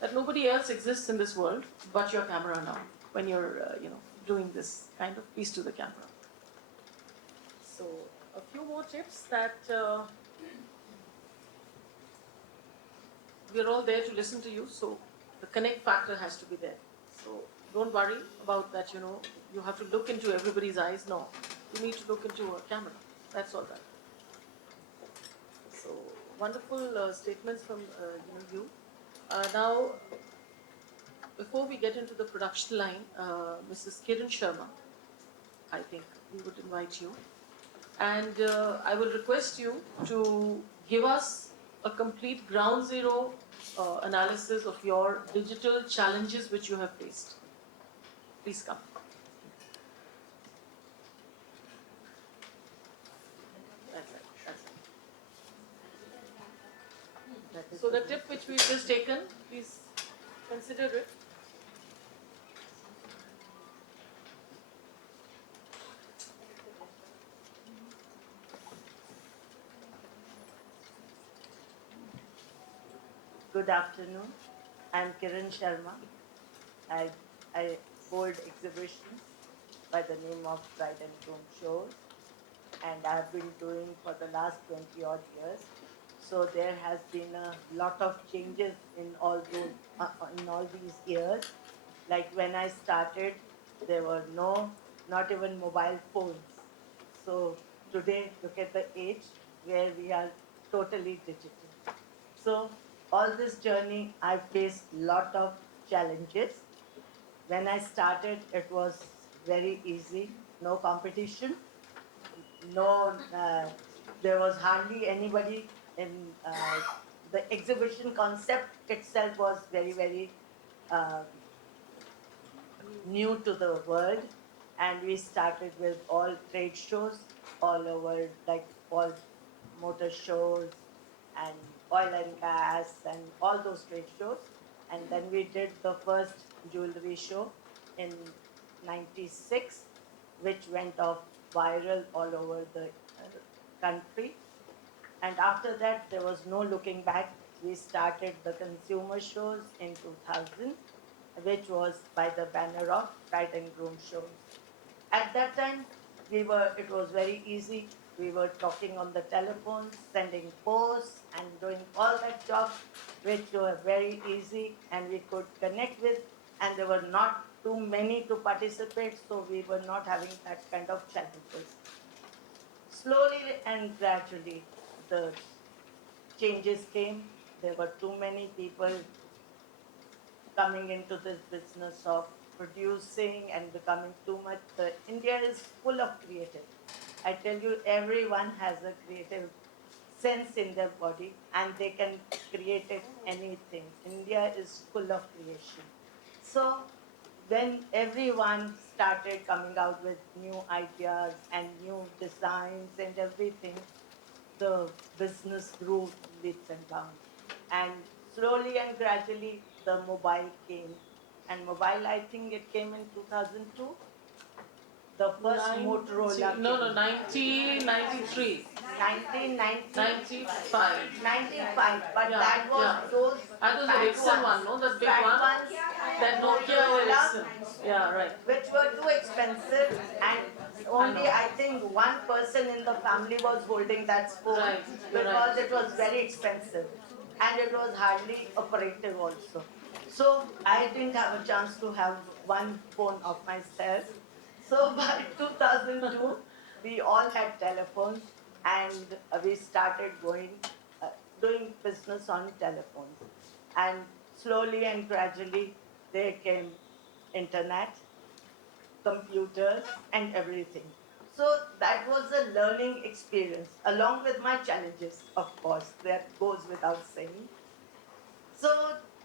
that nobody else exists in this world but your camera now when you're doing this kind of piece to the camera. So a few more tips that we're all there to listen to you, so the connect factor has to be there. So don't worry about that, you have to look into everybody's eyes. No, you need to look into a camera. That's all right. So wonderful statements from you. Now, before we get into the production line, Mrs. Kiran Sharma, I think we would invite you. And I will request you to give us a complete ground zero analysis of your digital challenges which you have faced. Please come. That's it. That's it. So the tip which we've just taken, please consider it. Good afternoon. I'm Kiran Sharma. I hold exhibitions by the name of Bride and Groom Shows, and I've been doing for the last 20 odd years. So there has been a lot of changes in all these years. Like when I started, there were not even mobile phones. So today, look at the age where we are totally digital. So all this journey, I faced lot of challenges. When I started, it was very easy, no competition, there was hardly anybody in the exhibition concept itself was very, very new to the world, and we started with all trade shows all over, like all motor shows and oil and gas and all those trade shows. And then we did the first jewelry show in '96, which went off viral all over the country. And after that, there was no looking back. We started the consumer shows in 2000, which was by the banner of Bride and Groom Shows. At that time, it was very easy. We were talking on the telephone, sending posts and doing all that job, which were very easy and we could connect with, and there were not too many to participate, so we were not having that kind of challenges. Slowly and gradually, the changes came. There were too many people coming into this business of producing and becoming too much. India is full of creative. I tell you, everyone has a creative sense in their body and they can create it anything. India is full of creation. So when everyone started coming out with new ideas and new designs and everything, the business grew leaps and bounds. And slowly and gradually, the mobile came. And mobile, I think it came in 2002. The first Motorola came. No, 1993. 1990. 95. 95, but Yeah, that was yeah. those That was the fat Ericsson ones, one, no? The big fat one? ones, That Nokia Motorola, Ericsson. Yeah, right. which were too expensive, and only know. I think one person in the family was holding that phone Right, you're because right. it was very expensive and it was hardly operative also. So I didn't have a chance to have one phone of myself. So by 2002, we all had telephones and we started uh, doing business on telephones. And slowly and gradually, there came internet, computers, and everything. So that was a learning experience, along with my challenges, of course, that goes without saying. So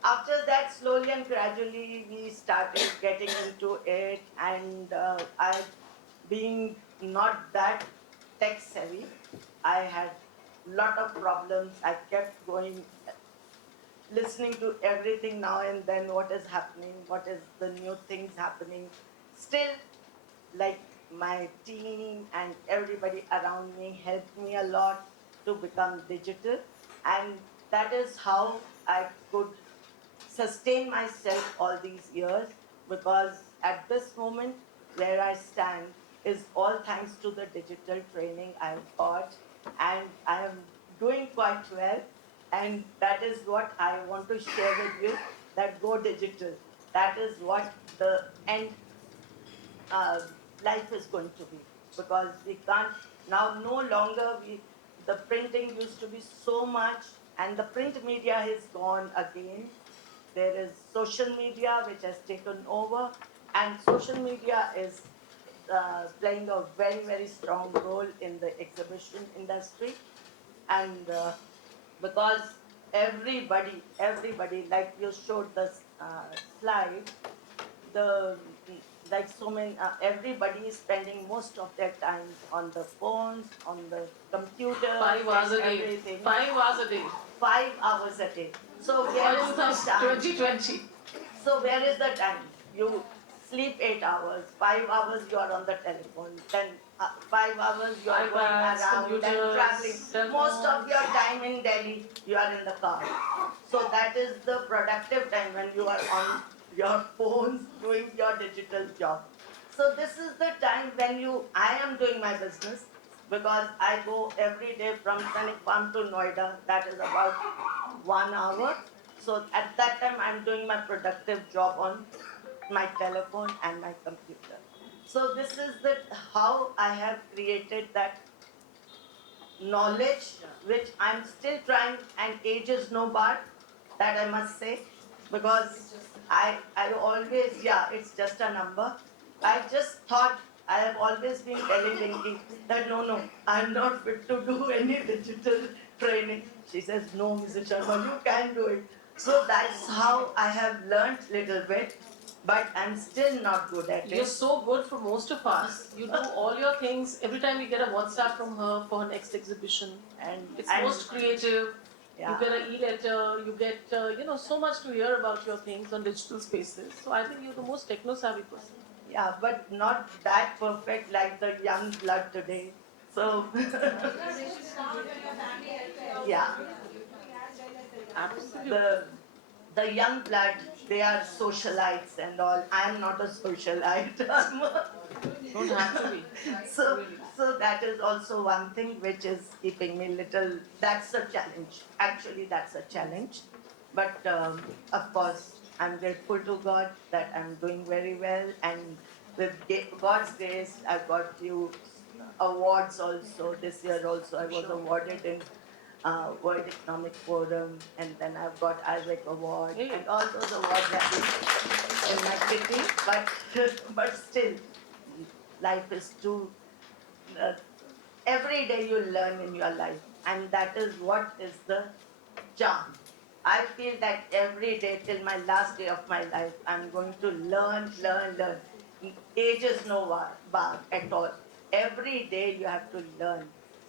after that, slowly and gradually, we started getting into it, and I, being not that tech savvy, I had lot of problems. I kept going, listening to everything now and then, what is happening, what is the new things happening. Still, like my team and everybody around me helped me a lot to become digital, and that is how I could sustain myself all these years, because at this moment where I stand is all thanks to the digital training I've got, and I am doing quite well, and that is what I want to share with you, that go digital. That is what the end uh, life is going to be, because we can't now, no longer we, the printing used to be so much, and the print media has gone again. There is social media which has taken over, and social media is playing a very, very strong role in the exhibition industry. And because everybody, like you showed the slide, the like so many, everybody is spending most of their time on the phones, on the computer, 5 hours a and day. everything. 5 hours a day. 5 hours a day. So where is the time? 2020. So where is the time? You sleep 8 hours, 5 hours you are on the telephone, then 5 hours you are going iPads, around, then computers, traveling. cell Most of phones. your time in Delhi, you are in the car. So that is the productive time when you are on your phones doing your digital job. So this is the time when I am doing my business, because I go every day from Sanik Farm to Noida. That is about 1 hour. So at that time, I'm doing my productive job on my telephone and my computer. So this is how I have created that knowledge, which I'm still trying, and age is no bar, that I must say, because I always, yeah, it's just a number. I just thought, I have always been telling Linky that no, I'm not fit to do any digital training. She says, no, Mrs. Sharma, you can do it. So that's how I have learned little bit, but I'm still not good at You're it. so good for most of us. You do all your things. Every time we get a WhatsApp from her for her next exhibition, And it's and most creative. yeah. You get an e-letter. You get so much to hear about your things on digital spaces. So I think you're the most techno-savvy person. Yeah, but not that perfect like the young blood today. So, yeah, Absolutely. the young blood, they are socialites and all. I am not a socialite. Don't have to be. so, so that is also one thing which is keeping me little. That's a challenge. Actually, that's a challenge. But of course, I'm grateful to God that I'm doing very well, and with God's grace, I've got few awards also. This year also, I was awarded in World Economic Forum, and then I've got Isaac Award, and all those awards have been in my kitty. But still, life is too. Uh, every day you learn in your life, and that is what is the charm. I feel that every day till my last day of my life, I'm going to learn. Age is no bar at all. Every day you have to learn.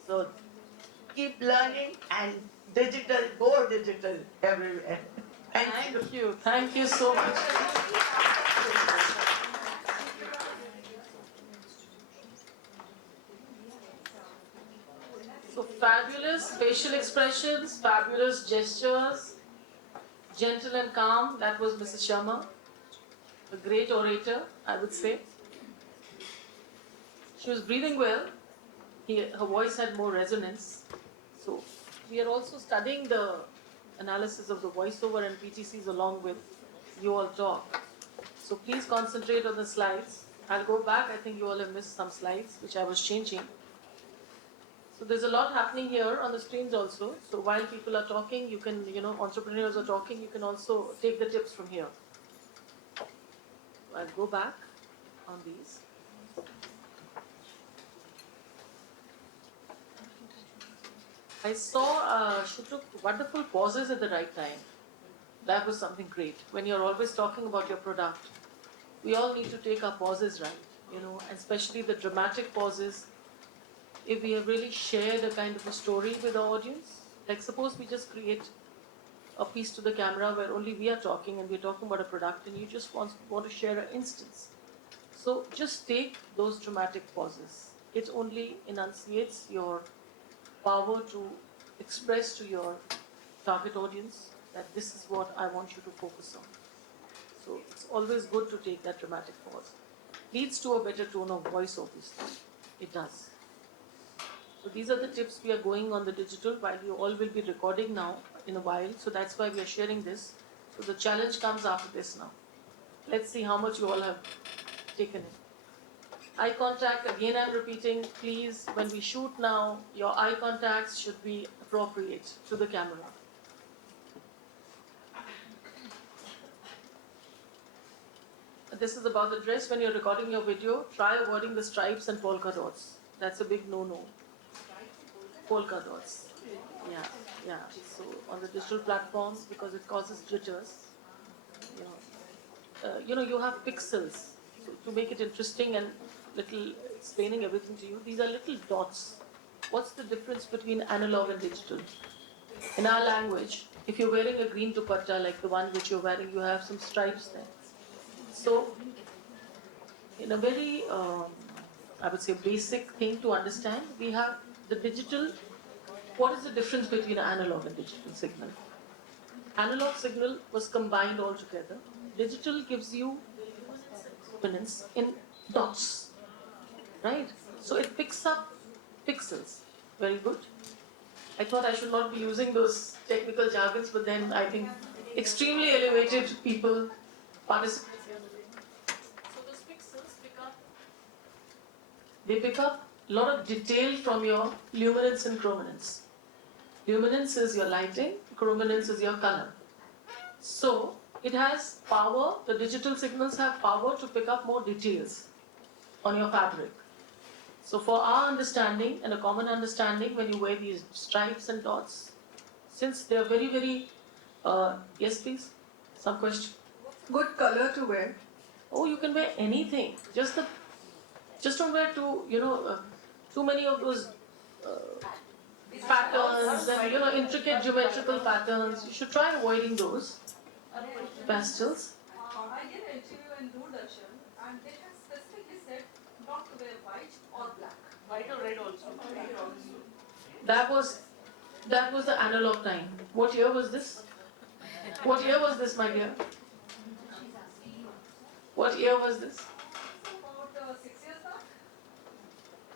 So keep learning and go digital everywhere. Thank you. Thank you so much. So fabulous facial expressions, fabulous gestures, gentle and calm. That was Mrs. Sharma, a great orator, I would say. She was breathing well. Her voice had more resonance. So we are also studying the analysis of the voiceover and PTCs along with you all talk. So please concentrate on the slides. I'll go back. I think you all have missed some slides which I was changing. So there's a lot happening here on the screens also. So while people are talking, you can, entrepreneurs are talking, you can also take the tips from here. I'll go back on these. I saw she took wonderful pauses at the right time. That was something great. When you're always talking about your product, we all need to take our pauses right, and especially the dramatic pauses. If we have really shared a kind of a story with the audience, like suppose we just create a piece to the camera where only we are talking and we're talking about a product and you just want to share an instance. So just take those dramatic pauses. It only enunciates your power to express to your target audience that this is what I want you to focus on. So it's always good to take that dramatic pause. Leads to a better tone of voice, obviously. It does. So these are the tips we are going on the digital, while you all will be recording now in a while. So that's why we are sharing this. So the challenge comes after this now. Let's see how much you all have taken in. Eye contact, again I'm repeating, please, when we shoot now, your eye contacts should be appropriate to the camera. This is about the dress. When you're recording your video, try avoiding the stripes and polka dots. That's a big no-no. Polka dots. Yeah. So on the digital platforms, because it causes jitters, you have pixels. So to make it interesting and little explaining everything to you, these are little dots. What's the difference between analog and digital? In our language, if you're wearing a green dupatta like the one which you're wearing, you have some stripes there. So, in a very, I would say, basic thing to understand, we have the digital. What is the difference between analog and digital signal? Analog signal was combined all together. Digital gives you luminance in dots, right? So it picks up pixels. Very good. I thought I should not be using those technical jargons, but then I think extremely elevated people participate. So those pixels pick up a lot of detail from your luminance and chrominance. Luminance is your lighting, chrominance is your color. So it has power, the digital signals have power to pick up more details on your fabric. So for our understanding and a common understanding, when you wear these stripes and dots, since they are very, very, yes please, some question? Good color to wear. Oh, you can wear anything. Just don't wear too many of those patterns and intricate geometrical patterns. You should try avoiding those pastels. I did an interview in Doordarshan and they have specifically said not to wear white or black. White or red also. That was the analog time. What year was this? What year was this, my dear? What year was this? About 6 years back.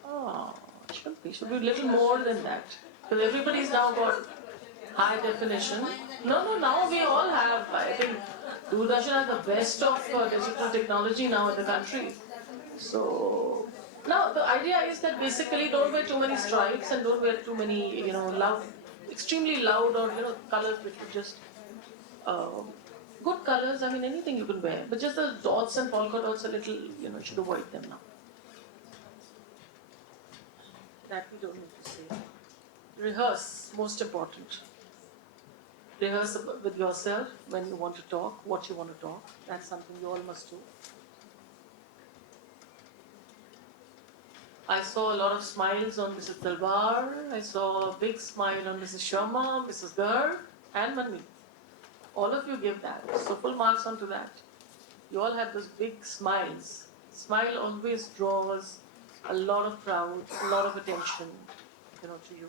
Oh, should be a little more than that. Because everybody's now got high definition. No, now we all have. I think Doordarshan has the best of digital technology now in the country. So now the idea is that basically don't wear too many stripes and don't wear too many, loud, extremely loud or colors which are just good colors. I mean anything you can wear, but just the dots and polka dots a little, should avoid them now. That we don't need to say. Rehearse, most important. Rehearse with yourself when you want to talk, what you want to talk. That's something you all must do. I saw a lot of smiles on Mrs. Talwar. I saw a big smile on Mrs. Sharma, Mrs. Garg, and Manmeet. All of you give that. So full marks onto that. You all had those big smiles. Smile always draws a lot of crowd, a lot of attention, to you.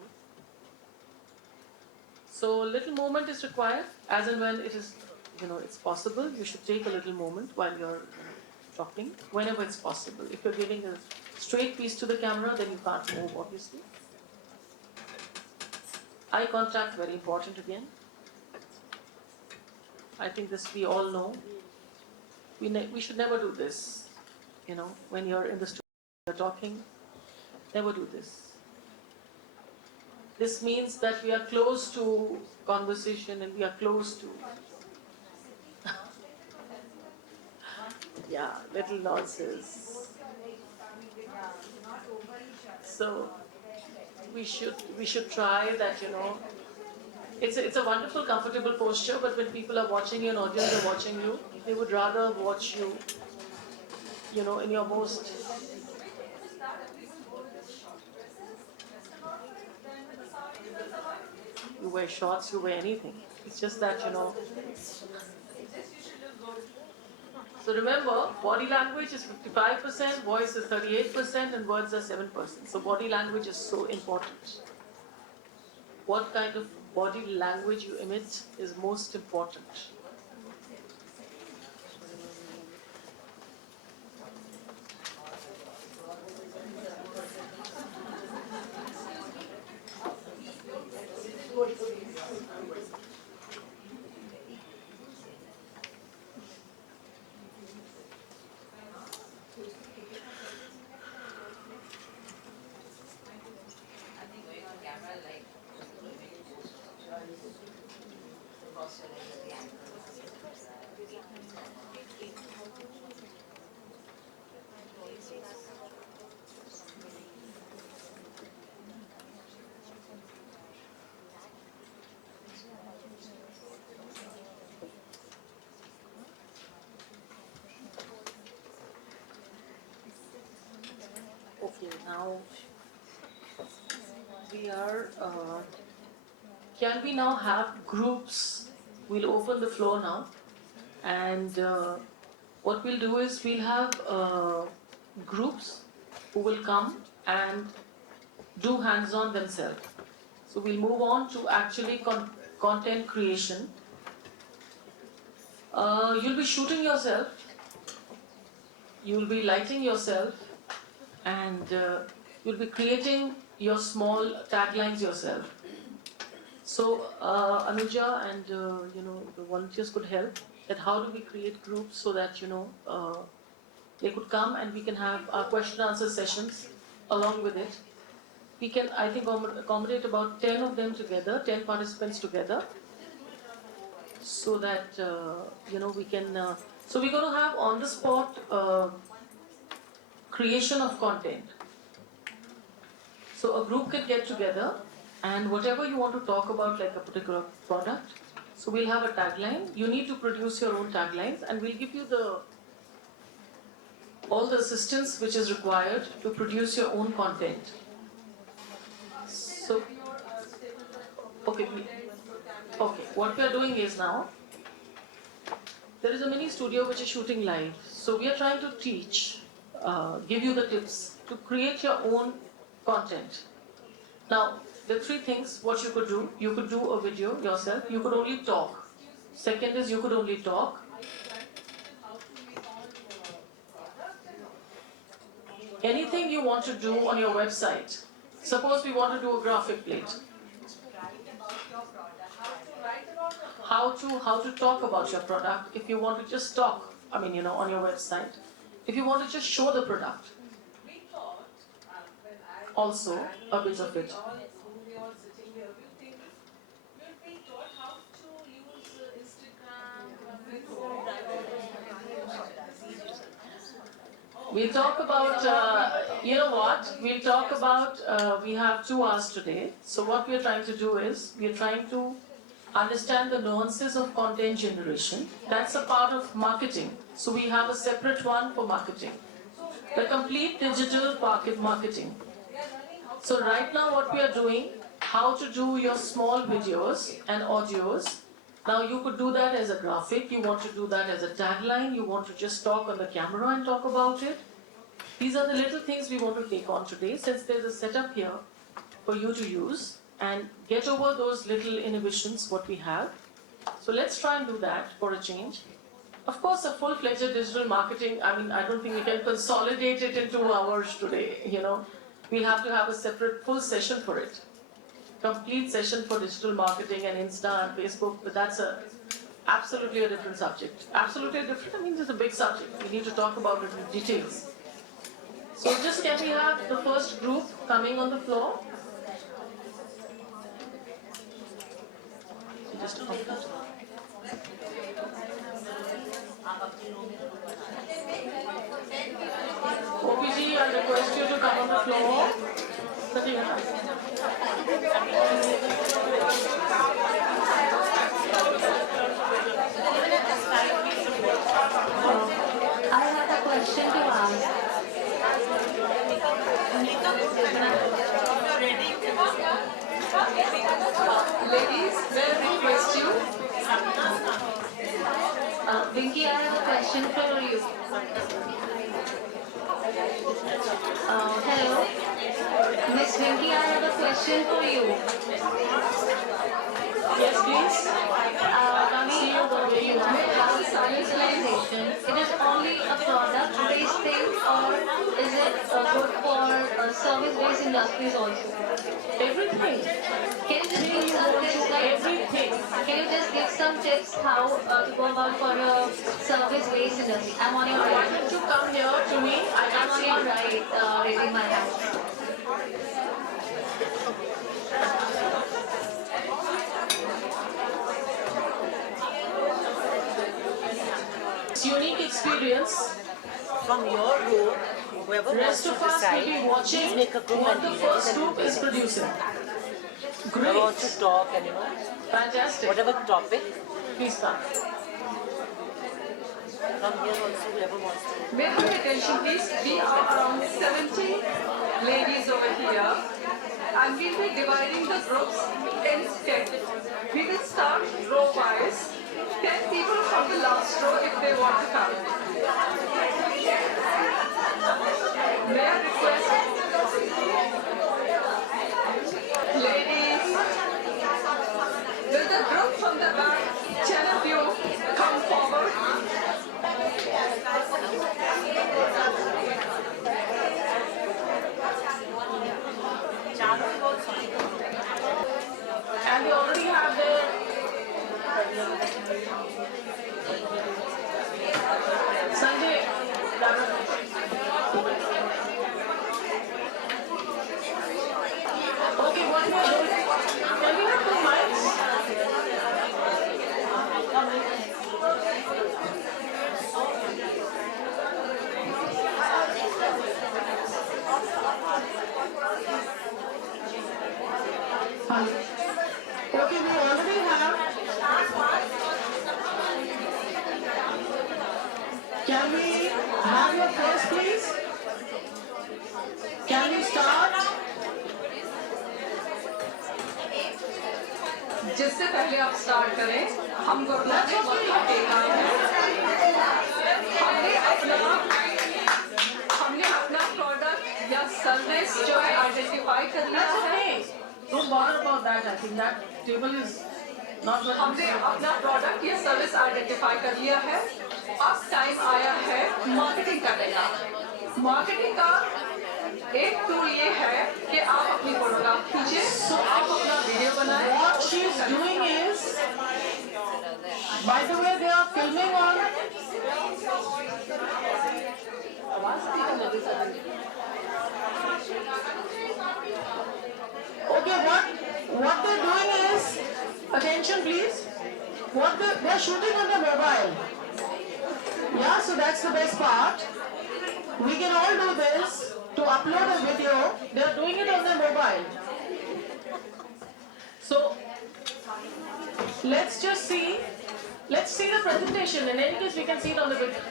So little moment is required, as and when it is, it's possible. You should take a little moment while you're talking, whenever it's possible. If you're giving a straight piece to the camera, then you can't move, obviously. Eye contact, very important again. I think this we all know. We should never do this, when you're in the studio, you're talking. Never do this. This means that we are close to conversation and we are close to yeah, little nonsense. So we should try that, It's a wonderful, comfortable posture, but when people are watching you, an audience are watching you, they would rather watch you, in your most. You wear shorts, you wear anything. It's just that, So remember, body language is 55%, voice is 38%, and words are 7%. So body language is so important. What kind of body language you emit is most important. Okay, now we are, can we now have groups? We'll open the floor now, and what we'll do is we'll have groups who will come and do hands-on themselves. So we'll move on to actually content creation. You'll be shooting yourself, you'll be lighting yourself, and you'll be creating your small taglines yourself. So Anuja and the volunteers could help. That how do we create groups so that they could come and we can have our question and answer sessions along with it. We can, I think, accommodate about 10 of them together, 10 participants together, so that we can. So we're going to have on the spot creation of content. So a group can get together and whatever you want to talk about, like a particular product. So we'll have a tagline. You need to produce your own taglines, and we'll give you all the assistance which is required to produce your own content. So, okay, what we are doing is now, there is a mini studio which is shooting live. So we are trying to teach, give you the tips to create your own content. Now, there are three things what you could do. You could do a video yourself. You could only talk. Second is you could only talk. Anything you want to do on your website. Suppose we want to do a graphic plate. How to talk about your product. If you want to just talk, on your website. If you want to just show the product. Also, a bit of it. We'll talk about, We'll talk about, we have 2 hours today. So what we're trying to do is, we're trying to understand the nuances of content generation. That's a part of marketing. So we have a separate one for marketing. The complete digital marketing. So right now what we are doing, how to do your small videos and audios, Now you could do that as a graphic, you want to do that as a tagline, you want to just talk on the camera and talk about it. These are the little things we want to take on today, since there's a setup here for you to use and get over those little inhibitions what we have. So let's try and do that for a change. Of course, a full-fledged digital marketing, I don't think we can consolidate it in 2 hours today, We'll have to have a separate full session for it. Complete session for digital marketing and Insta and Facebook, but that's absolutely a different subject. Absolutely different, it's a big subject. We need to talk about it in details. So just can we have the first group coming on the floor? So just OPG, I request you to come on the floor. I have a question to ask. Ladies, may I request you? Vinky, I have a question for you. Hello? Miss Vinky, I have a question for you. Yes, please. Digitalization, it is only a product-based thing, or is it good for service-based industries also? Everything. Can you just give some tips? Everything. Can you just give some tips how to go about for a service-based industry? I'm on your Why right. don't you come here to me? I'm on your right, raising my hand. It's unique experience. From your room, whoever wants Rest to of us will decide, be please watching make a group what and the leave first it, then group we'll is do it. producing. Whoever wants Great. to talk and Fantastic. whatever topic, Please come. from here also whoever wants to. May I have your attention, please? We are around 70 ladies over here, and we'll be dividing the groups in 10. We will start row-wise. 10 people from the last row if they want to come. May I request, ladies, will the group from the back, 10 of you, come forward? And they already have their Sanjay. Okay, one more. Can we have two mics? Okay, we already have. Can we have your first, please? Can we start? जिससे पहले आप start करें, हम वरना से मौका देना है। हमने अपना प्रोडक्ट या सर्विस जो है आइडेंटिफाई कर लिया That's है। okay. Don't bother about that. I think that table is not going हमने अपना प्रोडक्ट या सर्विस आइडेंटिफाई कर लिया है। अब टाइम आया है मार्केटिंग करने का। मार्केटिंग का एक टूल ये है कि आप अपनी फोटोग्राफ खींचे, तो आप अपना वीडियो बनाएं। What she is doing is, by the way, they are filming on. Okay, what they're doing is, attention please. They're shooting on their mobile. Yeah, so that's the best part. We can all do this to upload a video. They're doing it on their mobile. So let's just see. Let's see the presentation. In any case, we can see it on the video.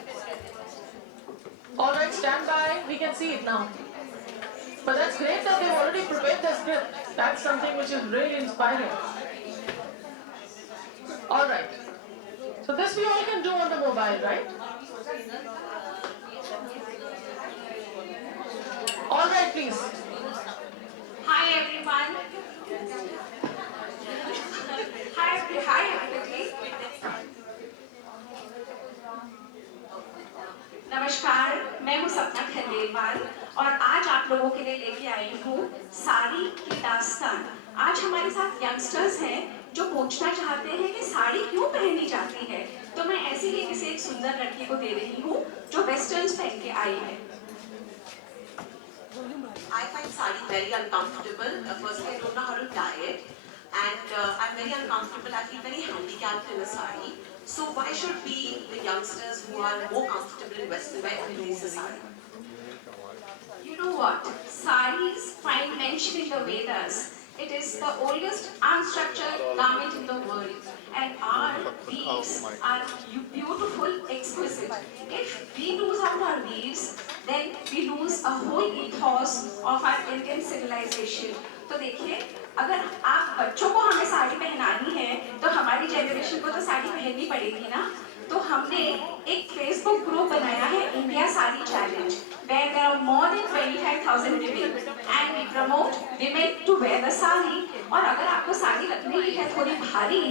All right, stand by. We can see it now. But that's great that they've already prepared the script. That's something which is really inspiring. Alright. So this we all can do on the mobile, right? Alright, please. Hi everyone. Hi everybody. नमस्कार, मैं हूँ सपना खंडेलवाल और आज आप लोगों के लिए लेके आई हूँ साड़ी की दास्तान। आज हमारे साथ यंगस्टर्स हैं जो पूछना चाहते हैं कि साड़ी क्यों पहनी जाती है, तो मैं ऐसे ही किसी एक सुंदर लड़की को दे रही हूँ जो वेस्टर्न्स पहन के आई है। I find sari very uncomfortable. Firstly, I don't know how to tie it, and I'm very uncomfortable. I feel very handicapped in a sari. So why should we, the youngsters who are more comfortable in Western wear, embrace a sari? You know what? Saris find mention in the Vedas. It is the oldest unstructured garment in the world, and our weaves are beautiful, exquisite. If we lose out our weaves, then we lose a whole ethos of our Indian civilization. तो देखिए, अगर आप बच्चों को हमें साड़ी पहनानी है, तो हमारी जनरेशन को तो साड़ी पहननी पड़ेगी ना? तो हमने एक फेसबुक ग्रुप बनाया है India sari challenge where there are more than 25,000 women and we promote women to wear the sari और अगर आपको साड़ी लगनी है थोड़ी भारी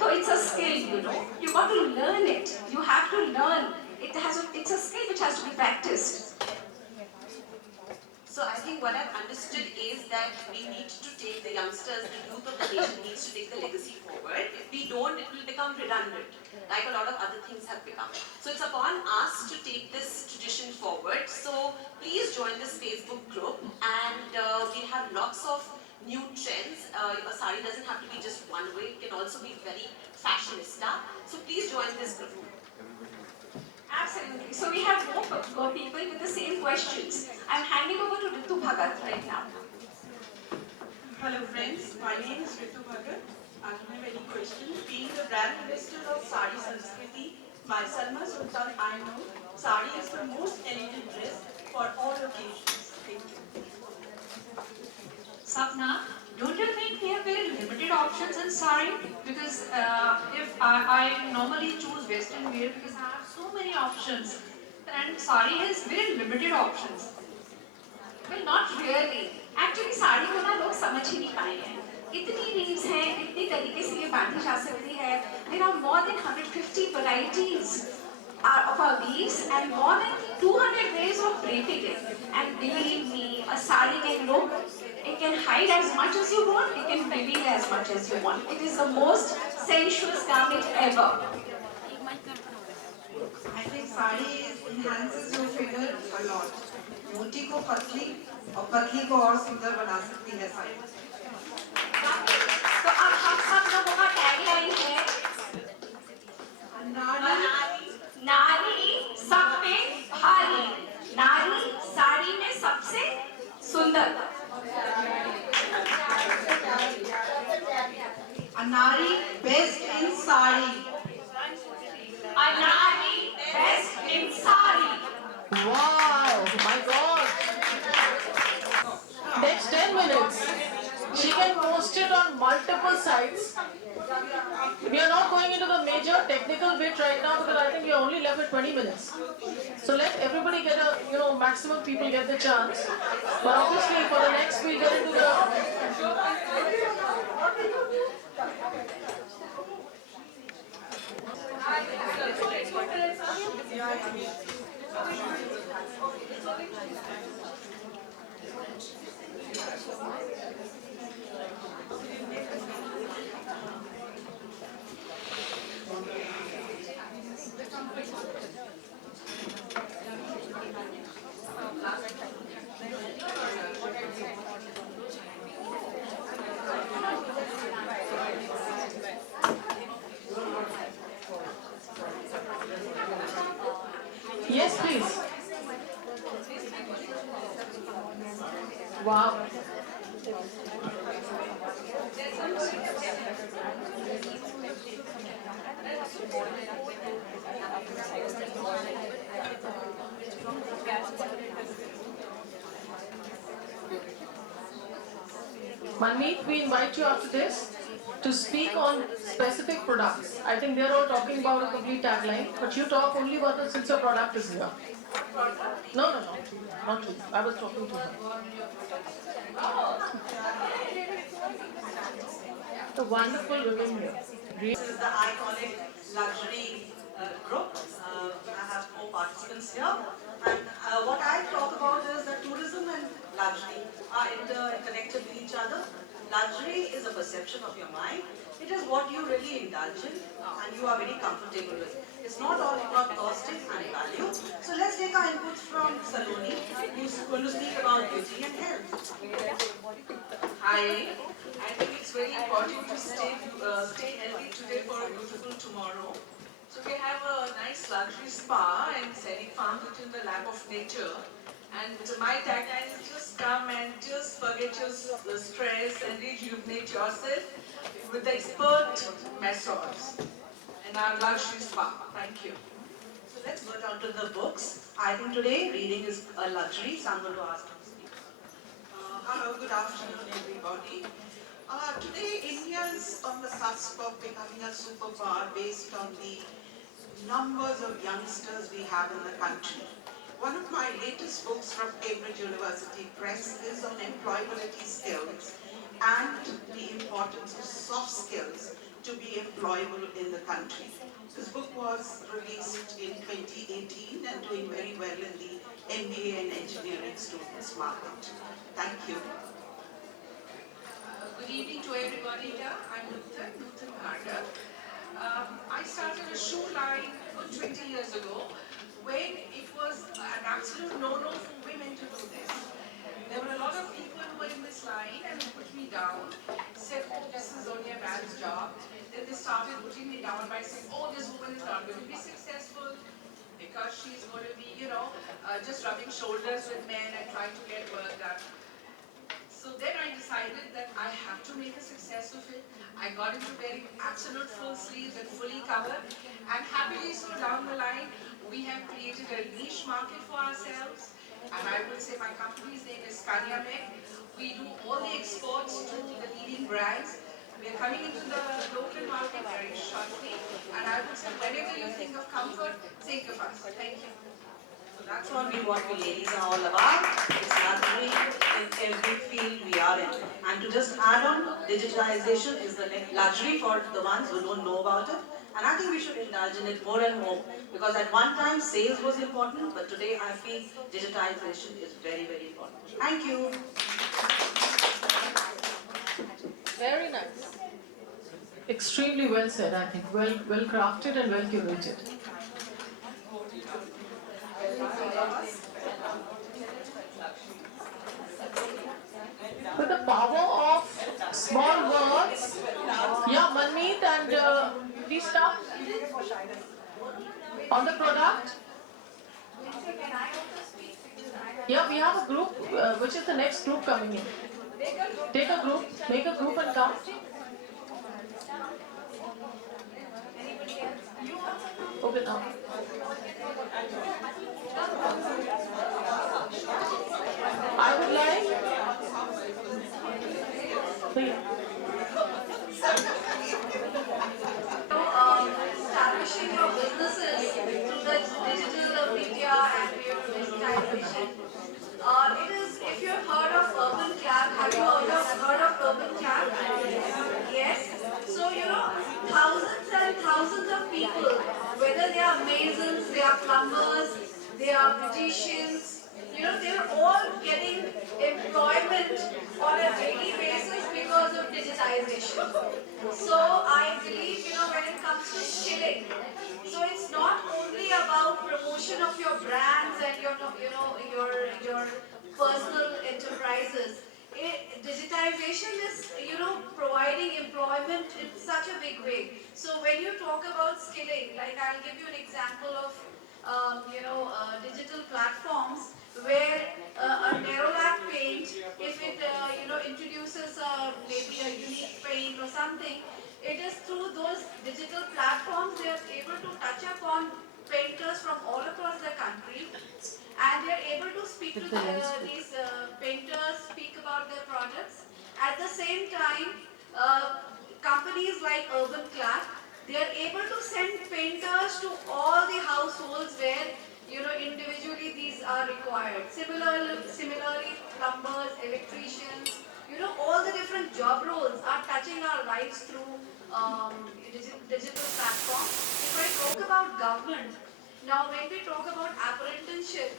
तो it's a skill, you know, you got to learn it, you have to learn, it's a skill which has to be practiced. So I think what I've understood is that we need to take the youngsters, the youth of the nation needs to take the legacy forward. If we don't, it will become redundant, like a lot of other things have become. So it's upon us to take this tradition forward. So please join this Facebook group, and we have lots of new trends. A sari doesn't have to be just one way, it can also be very fashionista. So please join this group. Absolutely. So we have more people with the same questions. I'm handing over to Ritu Bhagat right now. Hello friends, my name is Ritu Bhagat. I don't have any questions. Being the brand ambassador of Sari Sanskriti by Salma Sultan, I know sari is the most elegant dress for all occasions. Thank you. Sapna, don't you think we have very limited options in sari? Because if I normally choose western wear because I have so many options, and sari has very limited options. Well, not really. Actually, sari को ना लोग समझ ही नहीं पाए हैं. इतनी reels हैं, इतनी तरीके से ये बांधी जा सकती है. There are more than 150 varieties of our weaves and more than 200 ways of draping it. And believe me, a sari can look, it can hide as much as you want, it can reveal as much as you want. It is the most sensuous garment ever. I think sari enhances your figure a lot. मोटी को पतली और पतली को और सुंदर बना सकती है साड़ी. तो अब हम सब लोगों का टैगलाइन है नारी सब में भारी, नारी साड़ी में सबसे सुंदर. A nari best in sari. A nari best in sari. Wow, my God. Next 10 minutes, she can post it on multiple sites. We are not going into the major technical bit right now because I think we are only left with 20 minutes. So let everybody get a, maximum people get the chance. But obviously for the next we get into the... Yes, please. Wow. Manmeet, we invite you after this. to speak on specific products. I think they're all talking about a complete tagline, but you talk only about it since your product is here. No, no, no, not to you. I was talking to her. The wonderful women here. This is the iconic luxury group. I have 4 participants here. And what I talk about is that tourism and luxury are interconnected with each other. Luxury is a perception of your mind. It is what you really indulge in and you are very comfortable with. It's not all about costing and value. So let's take our inputs from Saloni, who's going to speak about beauty and health. Hi, I think it's very important to stay healthy today for a beautiful tomorrow. So we have a nice luxury spa and scenic farm within the lap of nature. And my tagline is just come and just forget your stress and rejuvenate yourself with the expert masseurs in our luxury spa. Thank you. So let's go down to the books. I think today reading is a luxury, so I'm going to ask them to speak. Hello, good afternoon everybody. Today India is on the cusp of becoming a superpower based on the numbers of youngsters we have in the country. One of my latest books from Cambridge University Press is on employability skills and the importance of soft skills to be employable in the country. This book was released in 2018 and doing very well in the MBA and engineering students market. Thank you. Good evening to everybody here. I'm Nuthan Carter. I started a shoe line 20 years ago when it was an absolute no-no for women to do this. There were a lot of people who were in this line and they put me down, said, oh, this is only a man's job. Then they started putting me down by saying, oh, this woman is not going to be successful because she's going to be, just rubbing shoulders with men and trying to get work done. So then I decided that I have to make a success of it. I got into wearing absolute full sleeves and fully covered. And happily so down the line, we have created a niche market for ourselves. And I will say my company's name is Kanya Meg. We do all the exports to the leading brands. We are coming into the local market very shortly. And I would say whenever you think of comfort, think of us. Thank you. That's what we ladies are all about. It's luxury in every field we are in. And to just add on, digitalization is the luxury for the ones who don't know about it. And I think we should indulge in it more and more. Because at one time, sales was important, but today I feel digitalization is very, very important. Thank you. Very nice. Extremely well said, I think. Well crafted and well curated. With the power of small words, yeah, Manmeet and please start on the product. Yeah, we have a group, which is the next group coming in. Take a group, make a group and come. Okay, now. I would like establishing your businesses through the digital media and digitization. It is, if you have heard of urban clan, have you heard of urban clan? Yes. So, thousands and thousands of people, whether they are masons, they are plumbers, they are beauticians, they're all getting employment on a daily basis because of digitization. So I believe, when it comes to skilling, so it's not only about promotion of your brands and your personal enterprises. Digitization is, providing employment in such a big way. So when you talk about skilling, like I'll give you an example of, digital platforms where a Nerolac paint, if it, introduces maybe a unique paint or something, it is through those digital platforms they are able to touch upon painters from all across the country, and they are able to speak to these painters, speak about their projects. At the same time, companies like Urban Clap, they are able to send painters to all the households where individually these are required. Similarly, plumbers, electricians, all the different job roles are touching our lives through digital platforms. If I talk about government, now when we talk about apprenticeship,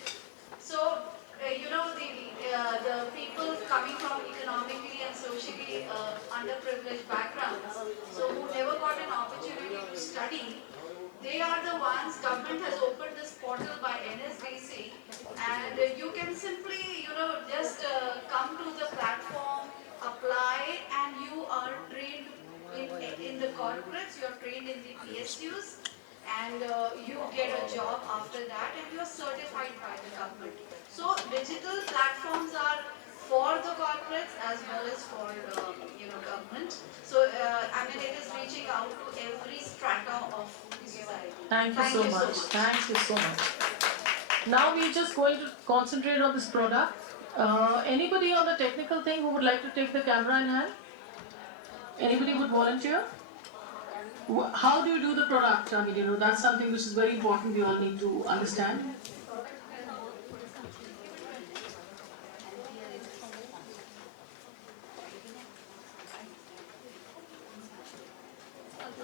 so the people coming from economically and socially underprivileged backgrounds, so who never got an opportunity to study, they are the ones. Government has opened this portal by NSBC, and you can simply just come to the platform, apply, and you are trained in the corporates. You are trained in the PSUs, and you get a job after that, and you are certified by the government. So digital platforms are for the corporates as well as for government. So it is reaching out to every strata of the society. Thank you so much. Thank you so much. Now we're just going to concentrate on this product. Anybody on the technical thing who would like to take the camera in hand? Anybody would volunteer? How do you do the product? I mean, that's something which is very important. We all need to understand.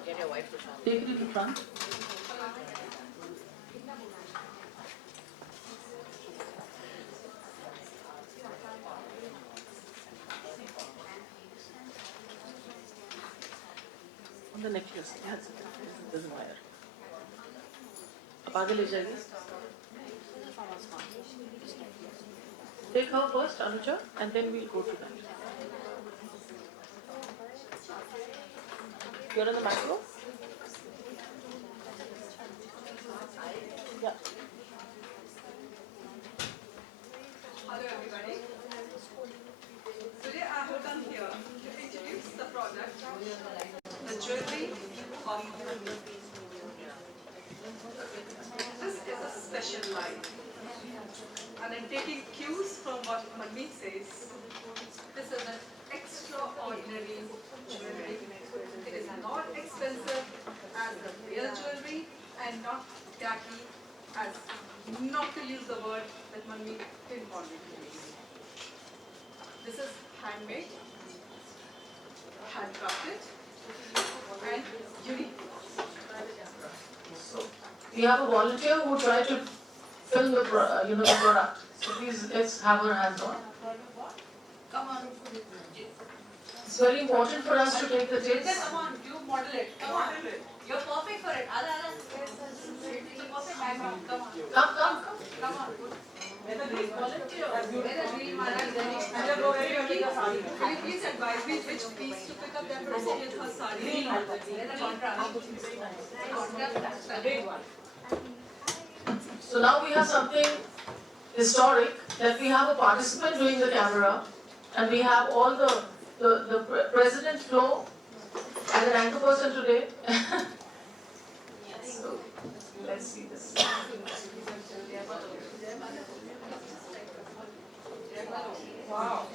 Get your wife to come. Take it in the front. On the necklace. Yes, there's a wire. अब आगे ले जाइए. Take her first, Anuja, and then we'll go to that. You're on the macro? Yeah. Hello everybody. Today I have come here to introduce the product, the jewelry of Manmeet. This is a special line, and I'm taking cues from what Manmeet says. This is an extraordinary jewelry. It is not expensive as the real jewelry and not tacky as, not to use the word that Manmeet didn't want me to use. This is handmade, handcrafted, and unique. We have a volunteer who will try to film the the product. So please let's have her hands on. Come on. It's very important for us to take the tips. Come on, you model it. Come on. You're perfect for it. It's a perfect background. Come on. Come. Come on. Whether he is volunteer or will you please advise me which piece to pick up that person with her sari? So now we have something historic, that we have a participant doing the camera, and we have all the president flow as an anchor person today. So let's see this. Wow.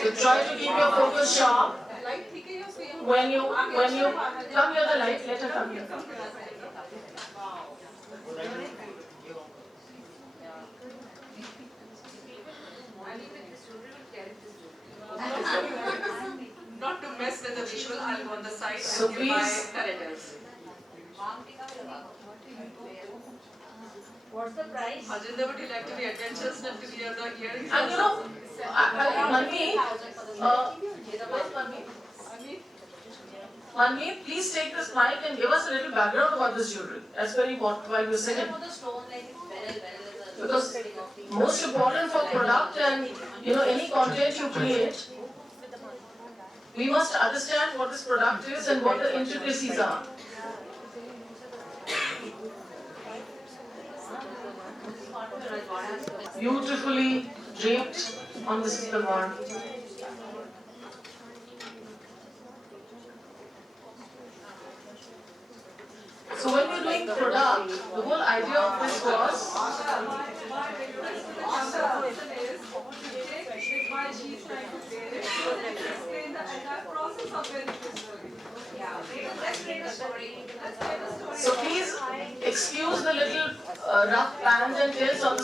So try to keep your focus sharp. When you come here, the light, let her come here. Not to mess with the visual, I'll go on the side So and give my please- narratives. What's the price? Ajinder, would you like to be adventurous enough to wear the earrings? And Manmeet, please take this mic and give us a little background about this jewelry. That's very important while you're sitting. Because most important for product and any content you create, we must understand what this product is and what the intricacies are. Beautifully draped on this salwar. So when we're doing the product, the whole idea of this was while she's trying to wear it, she will explain the entire process of wearing this jewelry. Let's read a story. So please excuse the little rough pans and tilts on the.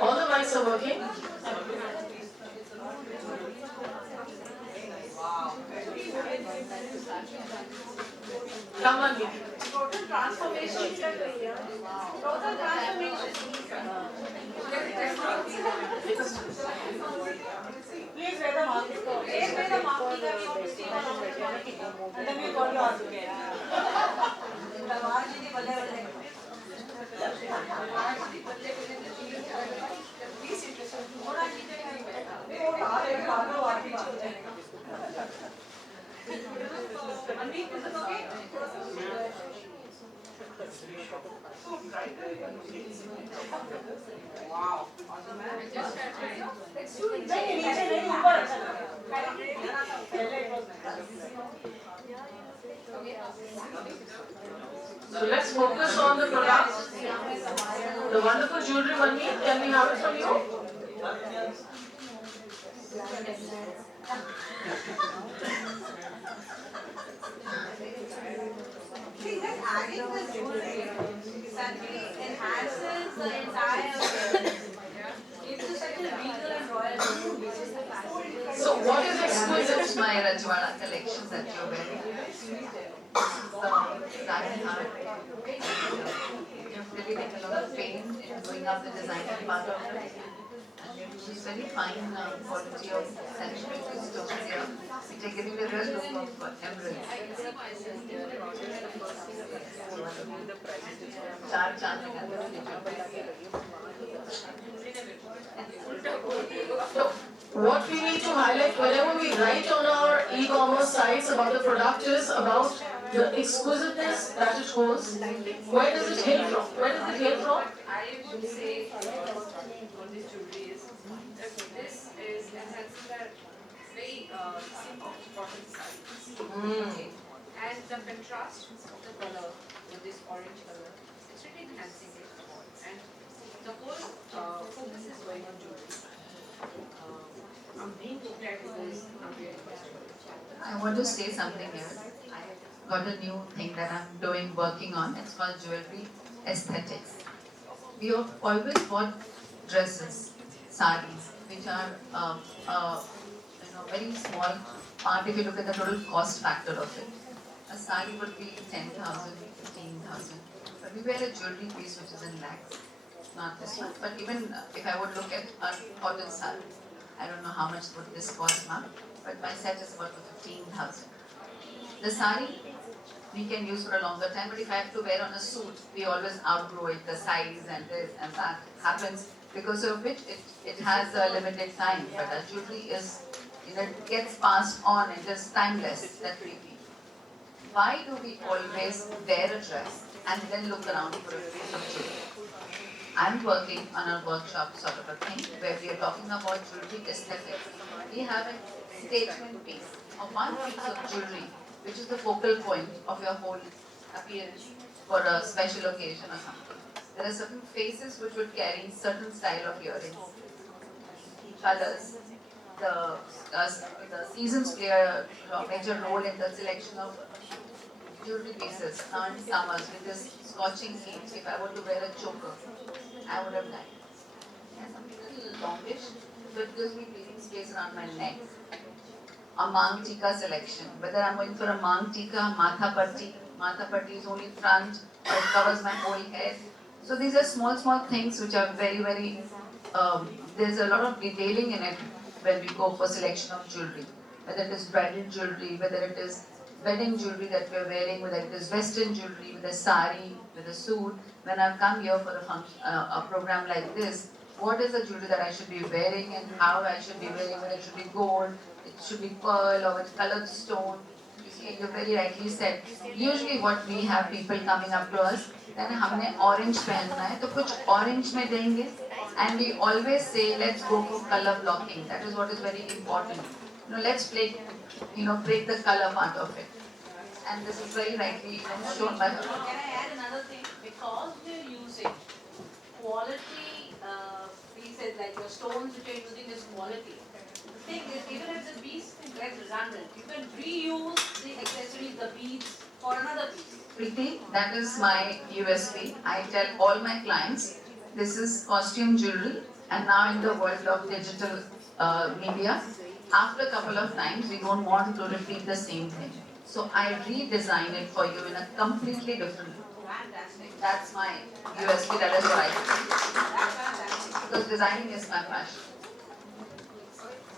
All the mics are working. Come on, Nidhi. Total transformation चल रही है. Total transformation. Please wear the mask. Please wear the mask. We have to stay on. And then we call you out again. Wow. So let's focus on the product. The wonderful jewelry, Manmeet, can we have it from you? See, just adding the jewelry essentially enhances the entire appearance. Gives you such a regal and royal mood, which is the fashion. So what is exquisite? This is my Rajwada collection that you're wearing. The design art. You've really taken a lot of pain in doing up the design part of it. And you use very fine quality of saturated stones here, which are giving a real look of emerald. Char So what we need to highlight whenever we write on our e-commerce sites about the product is about the exquisiteness that it holds. Where does it hail from? Where does it hail from? I would say on this jewelry is that this is essentially a very simple cotton saree. And the contrast of the color with this orange color, it's really enhancing it. And the whole focus is going on jewelry. I'm being looked at with this. I'm really I want to say something here. I got a new thing that I'm working on. It's called jewelry aesthetics. We have always bought dresses, saris, which are very small part if you look at the total cost factor of it. A sari would be 10,000, 15,000. But we wear a jewelry piece which is in lakhs. Not this one, but even if I would look at a cotton sari, I don't know how much would this cost now, but my set is about 15,000. The sari we can use for a longer time, but if I have to wear on a suit, we always outgrow it, the size and this and that happens, because of which it has a limited time, but the jewelry is, it gets passed on, it is timeless, that we feel. Why do we always wear a dress and then look around for a piece of jewelry? I'm working on a workshop sort of a thing where we are talking about jewelry aesthetics. We have a statement piece of one piece of jewelry which is the focal point of your whole appearance for a special occasion or something. There are certain faces which would carry certain style of earrings, colors. The seasons play a major role in the selection of jewelry pieces. Now in summers with this scorching heat, if I were to wear a choker, I would have died. It's a little longish, so it gives me breathing space around my neck. A Mang Tika selection. Whether I'm going for a Mang Tika, Matha Patti is only front, or it covers my whole head. So these are small things which are very, very, there's a lot of detailing in it when we go for selection of jewelry. Whether it is bridal jewelry, whether it is wedding jewelry that we're wearing, whether it is western jewelry, with a sari, with a suit. When I've come here for a function, a program like this, what is the jewelry that I should be wearing and how I should be wearing, whether it should be gold, it should be pearl or with colored stone. You see, you very rightly said, usually what we have people coming up to us, then हमने orange पहनना है तो कुछ orange में देंगे, and we always say let's go for color blocking. That is what is very important. Let's break the color part of it. and this is very rightly shown by her. Can I add another thing? Because we're using quality pieces like your stones which you're using is quality. The thing is, even if the piece gets redundant, you can reuse the accessories, the beads for another piece. Preeti, that is my USP. I tell all my clients, this is costume jewelry, and now in the world of digital media, after a couple of times, we don't want to repeat the same thing. So I redesign it for you in a completely different way. Fantastic. That's my USP, that is what I do. That's fantastic. Because designing is my passion.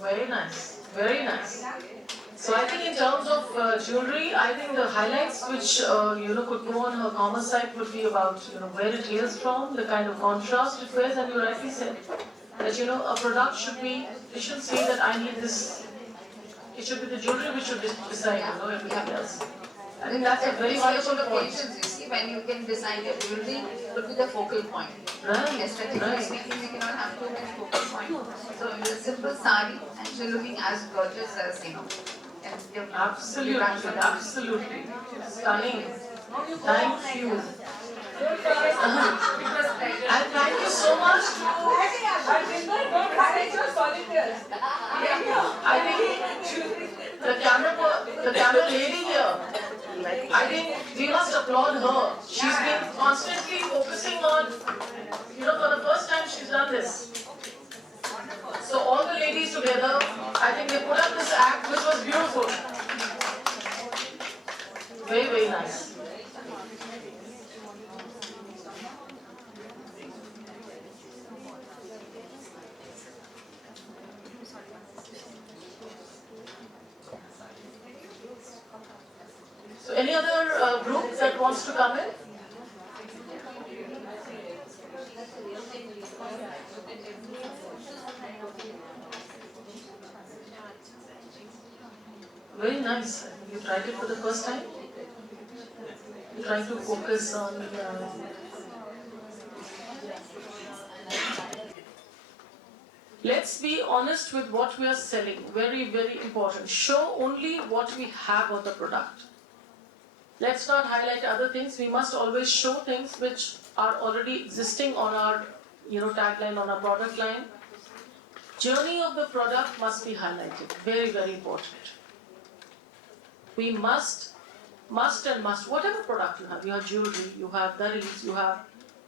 Very nice, very nice. So I think in terms of jewelry, I think the highlights which could go on her commerce site would be about where it hails from, the kind of contrast it wears, and you rightly said that a product should be. It shouldn't say that I need this. It should be the jewelry which should decide everything else. I think that's a very wonderful point. You see, when you can design your jewelry, it will be the focal point. Right. Aesthetically speaking, we cannot have too many focal points. So it's a simple sari, and she's looking as gorgeous as Absolutely, absolutely. Stunning. Thank you. And thank you so much to I think the camera lady here, I think we must applaud her. She's been constantly focusing on, for the first time she's done this. So all the ladies together, I think they put up this act which was beautiful. Very, very nice. So any other group that wants to come in? Very nice. You tried it for the first time? You trying to focus on Let's be honest with what we are selling. Very, very important. Show only what we have of the product. Let's not highlight other things. We must always show things which are already existing on our tagline, on our product line. Journey of the product must be highlighted. Very, very important. We must, whatever product you have jewelry, you have daris, you have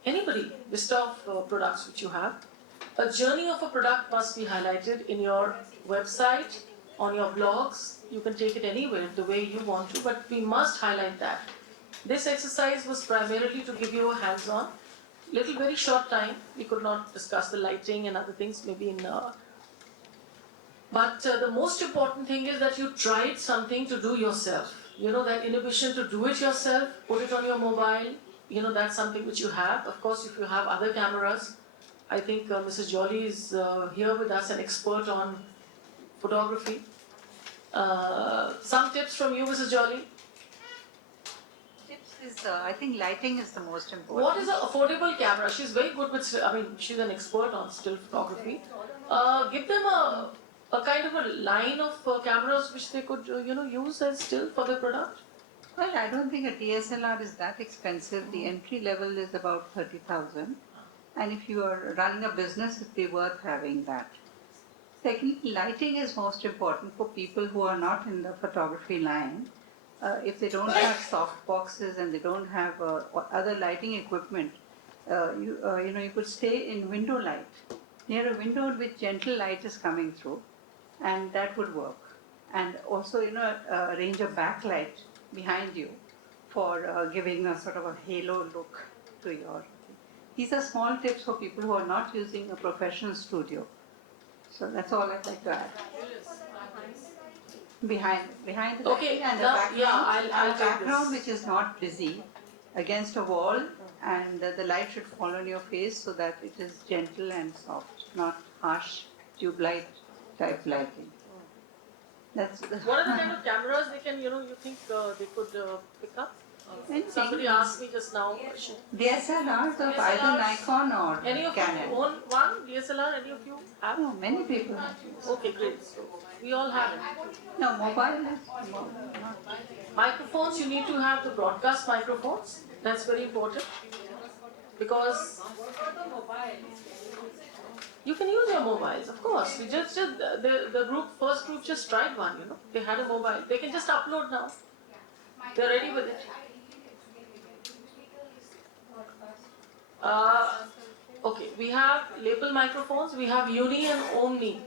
anybody, list of products which you have, a journey of a product must be highlighted in your website, on your blogs. You can take it anywhere the way you want to, but we must highlight that. This exercise was primarily to give you a hands-on, little very short time. We could not discuss the lighting and other things maybe in but the most important thing is that you tried something to do yourself. That inhibition to do it yourself, put it on your mobile, that's something which you have. Of course, if you have other cameras, I think Mrs. Jolly is here with us, an expert on photography. Some tips from you, Mrs. Jolly? Tips is, I think lighting is the most important. What is an affordable camera? She's very good with, she's an expert on still photography. Give them a kind of a line of cameras which they could, use as still for the product. Well, I don't think a DSLR is that expensive. The entry level is about 30,000. And if you are running a business, it'd be worth having that. Secondly, lighting is most important for people who are not in the photography line. If they don't have soft boxes and they don't have other lighting equipment, you could stay in window light, near a window in which gentle light is coming through, and that would work. And also, arrange a backlight behind you for giving a sort of a halo look to your. These are small tips for people who are not using a professional studio. So that's all I'd like to add. Behind the Okay, and the now, background, yeah, I'll take background this. which is not busy, against a wall, and the light should fall on your face so that it is gentle and soft, not harsh tube light type lighting. That's What are the kind of cameras they can, you think they could pick up? Somebody asked me just now. DSLRs of either Nikon or Any of Canon. you own one DSLR? Any of you have? No, many people have. Okay, great. So we all have it. No, mobile is not. Microphones, you need to have the broadcast microphones. That's very important because you can use your mobiles, of course. We just the first group just tried one. They had a mobile. They can just upload now. They're ready with it. Okay, we have lapel microphones. We have uni and omni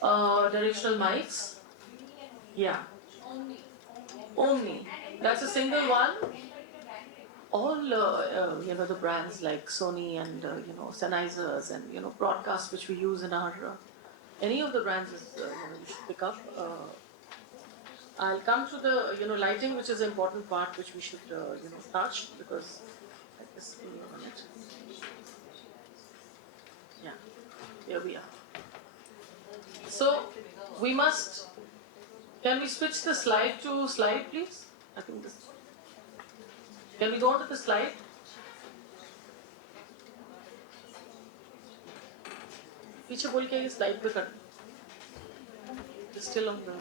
directional mics. Yeah. Omni. That's a single one. All the brands like Sony and Sennheisers and broadcast which we use in our any of the brands is you should pick up. I'll come to the lighting, which is an important part which we should touch because I guess on it. Yeah, here we are. So we must. Can we switch the slide to slide, please? I think this. Can we go on to the slide? पीछे बोल के slide पे कर. It's still on the.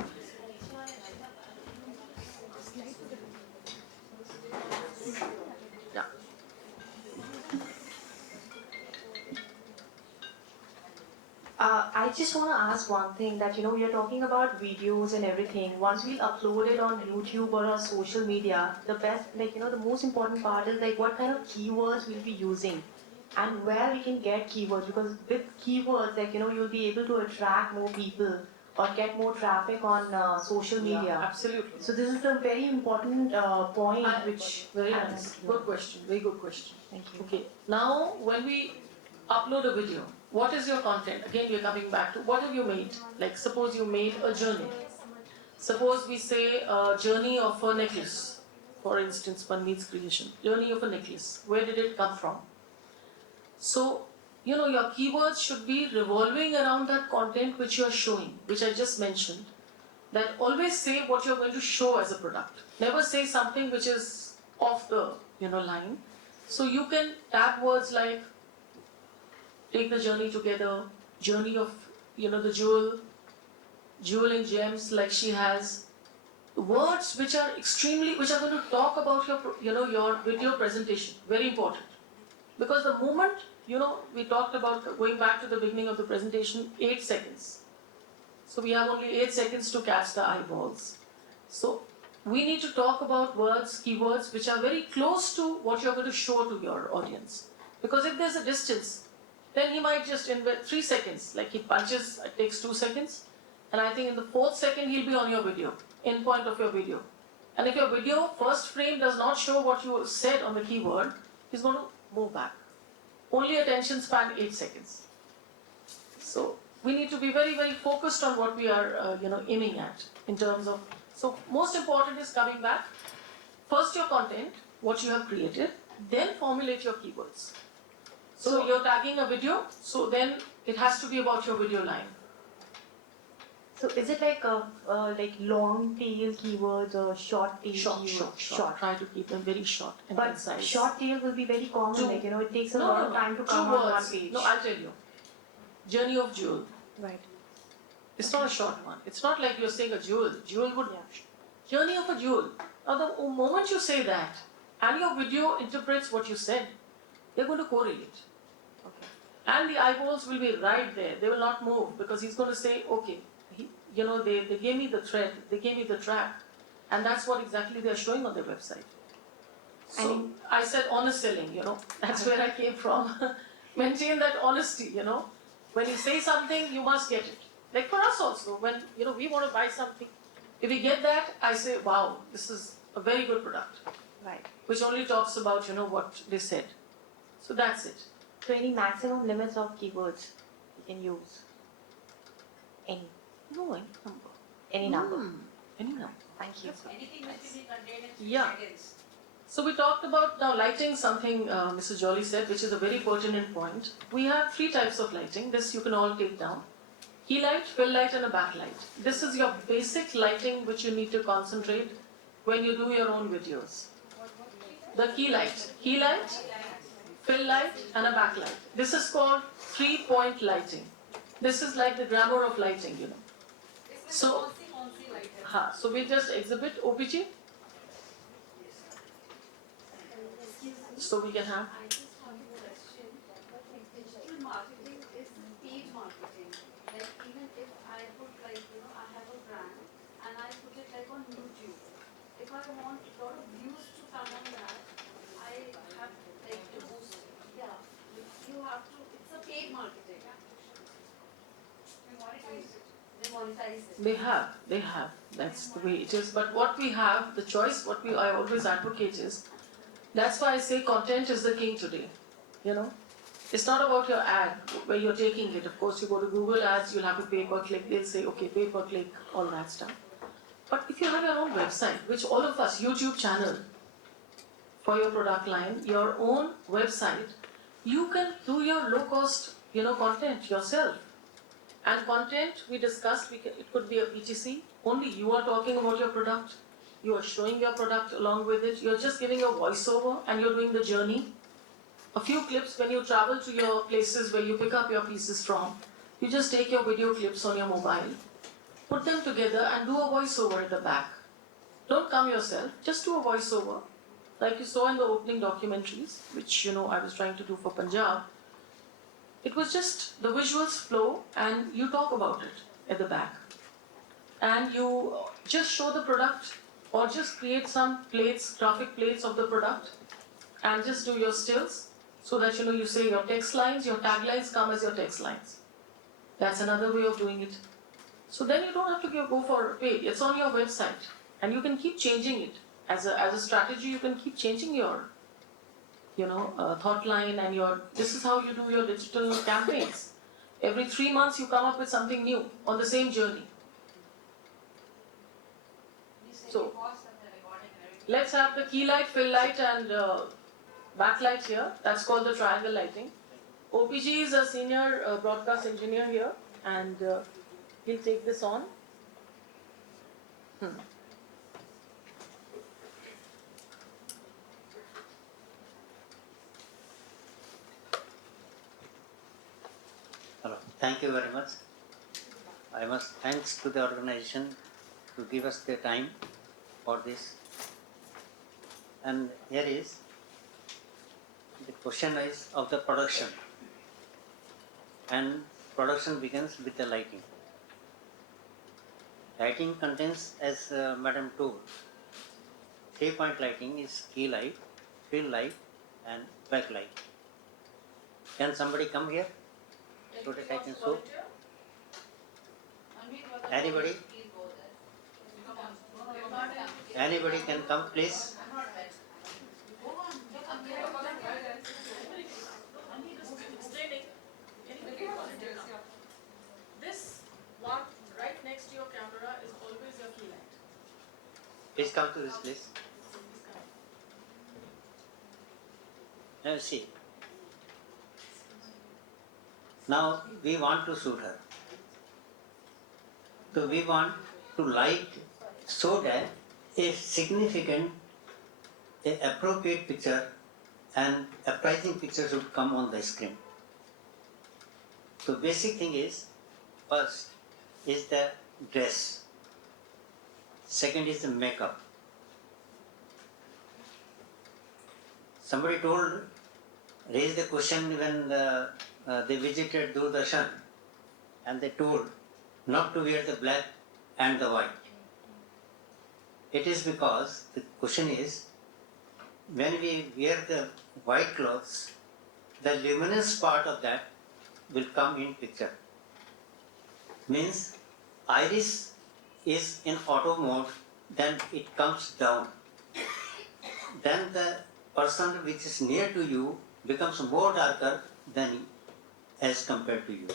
Yeah. I just want to ask one thing that we are talking about videos and everything. Once we upload it on YouTube or on social media, the best the most important part is what kind of keywords we'll be using and where we can get keywords, because with keywords you'll be able to attract more people or get more traffic on social media. Yeah, absolutely. So this is a very important point which very nice. Good question. Very good question. Thank you. Okay. Now when we upload a video, what is your content? Again, we're coming back to what have you made? Like suppose you made a journey. Suppose we say a journey of a necklace. For instance, Panmeet's creation. Journey of a necklace. Where did it come from? So, your keywords should be revolving around that content which you are showing, which I just mentioned. That always say what you're going to show as a product. Never say something which is off the line. So you can tag words like take the journey together, journey of the jewel and gems like she has. Words which are going to talk about your video presentation. Very important. Because the moment we talked about going back to the beginning of the presentation, 8 seconds. So we have only 8 seconds to catch the eyeballs. So we need to talk about words, keywords which are very close to what you're going to show to your audience. Because if there's a distance, then he might just in 3 seconds, like he punches, it takes 2 seconds, and I think in the 4th second he'll be on your video, end point of your video. And if your video first frame does not show what you said on the keyword, he's going to move back. Only attention span 8 seconds. So we need to be very, very focused on what we are aiming at in terms of. So most important is coming back. First your content, what you have created, then formulate your keywords. So you're tagging a video, so then it has to be about your video line. So is it like long tail keywords or short tail keywords? Short. Try to keep them very short and but concise. Short tail will be very common, it takes a lot of time to come on one page. No, I'll tell you. Journey of jewel. Right. It's not a short one. It's not like you're saying a jewel. Jewel would. Yeah. Journey of a jewel. Now the moment you say that, and your video interprets what you said, they're going to correlate. Okay. And the eyeballs will be right there. They will not move because he's going to say, okay, they gave me the thread, they gave me the track, and that's what exactly they're showing on their website. So I said honest selling, that's where I came from. Maintain that honesty, When you say something, you must get it. Like for us also, when we want to buy something, if we get that, I say, wow, this is a very good product. Right. Which only talks about what they said. So that's it. So any maximum limits of keywords you can use? Any? No, any number. Any number. Any number. Thank you. Anything which will be contained in 3 Yeah. seconds. So we talked about now lighting, something Mrs. Jolly said, which is a very pertinent point. We have 3 types of lighting. This you can all take down. Key light, fill light and a backlight. This is your basic lighting which you need to concentrate when you do your own videos. the key light, fill light, and a backlight. This is called 3-point lighting. This is like the grammar of lighting, you know. So, so we just exhibit OPG. So we can have. I just have a question. Digital marketing is paid marketing. Like even if I put like, I have a brand and I put it like on YouTube. If I want a lot of views to come on that, I have like to boost. Yeah, you have to. It's a paid marketing. You monetize it. They monetize it. They have. That's the way it is. But what we have, the choice, I always advocate is, that's why I say content is the king today. You know, it's not about your ad where you're taking it. Of course, you go to Google Ads, you'll have to pay per click. They'll say, okay, pay per click, all that stuff. But if you have your own website, which all of us, YouTube channel for your product line, your own website, you can do your low-cost, content yourself. And content we discussed, it could be a PTC. Only you are talking about your product. You are showing your product along with it. You're just giving a voiceover and you're doing the journey. A few clips when you travel to your places where you pick up your pieces from. You just take your video clips on your mobile, put them together and do a voiceover at the back. Don't come yourself, just do a voiceover. Like you saw in the opening documentaries, which I was trying to do for Punjab. It was just the visuals flow and you talk about it at the back. And you just show the product or just create some plates, graphic plates of the product and just do your stills so that you say your text lines, your taglines come as your text lines. That's another way of doing it. So then you don't have to go for paid. It's on your website and you can keep changing it. As a strategy, you can keep changing your thought line and this is how you do your digital campaigns. Every 3 months you come up with something new on the same journey. So let's have the key light, fill light and backlight here. That's called the triangle lighting. OPG is a senior broadcast engineer here and he'll take this on. Hello, thank you very much. I must thanks to the organization to give us the time for this. And here is the question is of the production. And production begins with the lighting. Lighting contains, as Madam told, 3-point lighting is key light, fill light and backlight. Can somebody come here so that I can show? Anybody? Anybody can come, please. This one right next to your camera is always your key light. Please come to this place. Now see. Now we want to shoot her. So we want to light so that a significant, a appropriate picture and a pricing picture should come on the screen. So basic thing is, first is the dress, second is the makeup. Somebody raised the question when they visited Doordarshan and they told not to wear the black and the white. It is because the question is, when we wear the white clothes, the luminous part of that will come in picture. Means iris is in auto mode, then it comes down. Then the person which is near to you becomes more darker than as compared to you.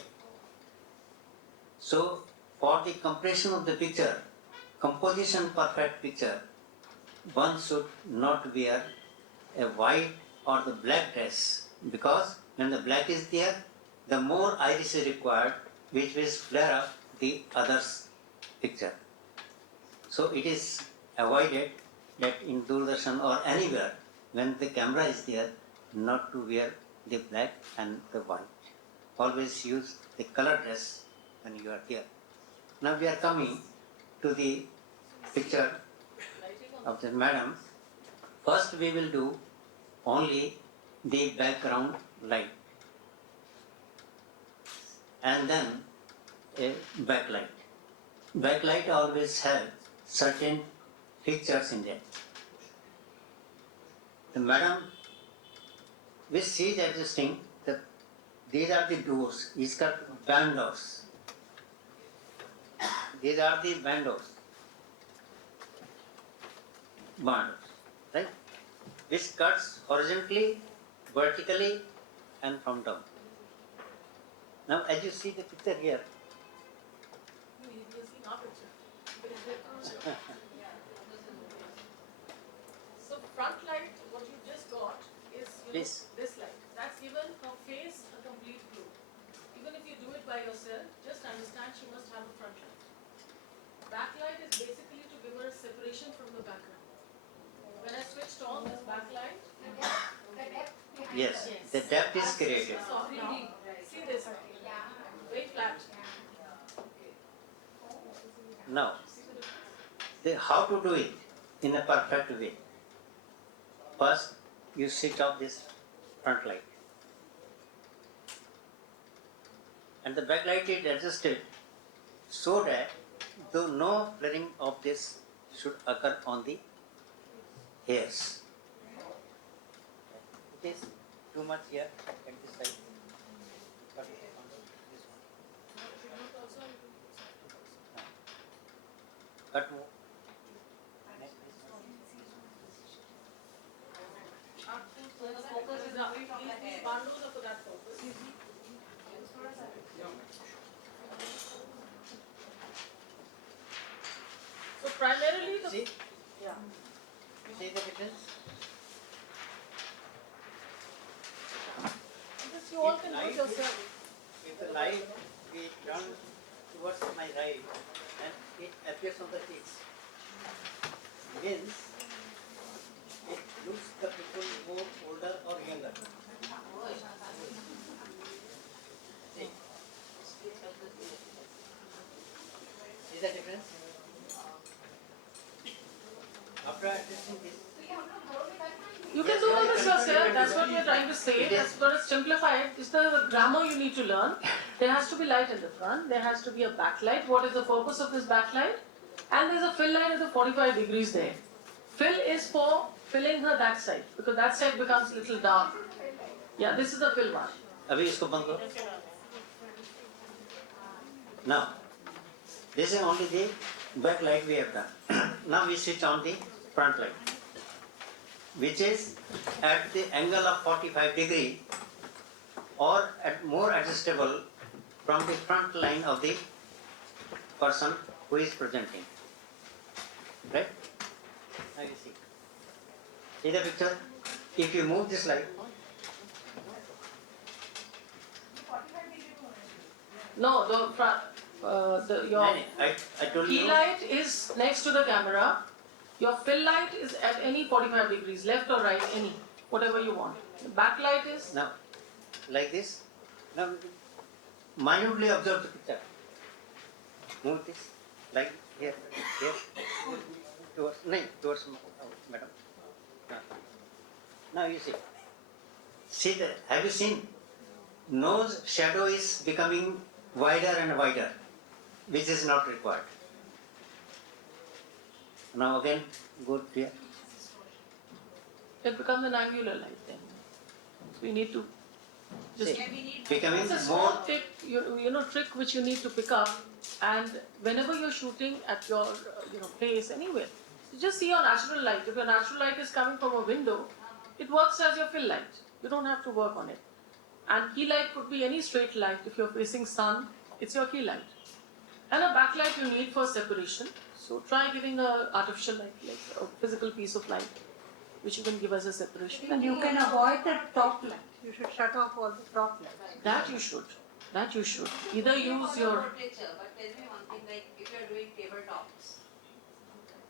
So for the compression of the picture, composition perfect picture, one should not wear a white or the black dress, because when the black is there, the more iris is required, which will flare up the other's picture. So it is avoided that in Doordarshan or anywhere, when the camera is there, not to wear the black and the white. Always use the color dress when you are here. Now we are coming to the picture of the madam. First we will do only the background light and then a backlight. Backlight always have certain features in there. The madam, which she is adjusting, these are the doors, इसका band doors. These are the band doors. Right? Which cuts horizontally, vertically, and from down. Now, as you see the picture here, So front light, what you just got is this light. That's given her face a complete glow. Even if you do it by yourself, just understand she must have a front light. Backlight is basically to give her a separation from the background. When I switched on this backlight, yes, the depth is created. So now, see this, very flat. Now, how to do it in a perfect way? First, you switch off this front light. And the backlight is adjusted so that no flaring of this should occur on the hairs. It is too much here at this side. But on this one. Cut more. So the focus is up. These bundles are for that purpose. So primarily the See the difference? this you all can do it yourself. If the light be turned towards my right and it appears on the cheeks, means it looks the people more older or younger. See? See the difference? After adjusting this, You can do all this yourself, that's what we are trying to say. That's going to simplify it. It's the grammar you need to learn. There has to be light in the front, there has to be a backlight. What is the purpose of this backlight? And there's a fill light at the 45 degrees there. Fill is for filling her that side, because that side becomes a little dark. Yeah, this is the fill one. अभी इसको बंद करो. Now, this is only the backlight we have done. Now we switch on the front light, which is at the angle of 45 degree or at more adjustable from the front line of the person who is presenting. Right? Now you see. See the picture? If you move this light, No, the front, your I told key you. light is next to the camera. Your fill light is at any 45 degrees, left or right, any, whatever you want. The backlight is Now, like this. Now, minutely observe the picture. Move this, like here, towards madam. Now you see. See the, have you seen? Nose shadow is becoming wider and wider, which is not required. Now again, go here. it becomes an angular light then. So we need to just Becoming it's a small tip, trick which you need to pick up. And whenever you're shooting at your place anywhere, you just see your natural light. If your natural light is coming from a window, it works as your fill light. You don't have to work on it. And key light could be any straight light. If you're facing sun, it's your key light. And a backlight you need for separation. So try giving a artificial light, like a physical piece of light, which you can give as a separation. And you can avoid the top light. You should shut off all the top lights. That you should. That you should. Either use your... But tell me one thing, like if you're doing tabletops,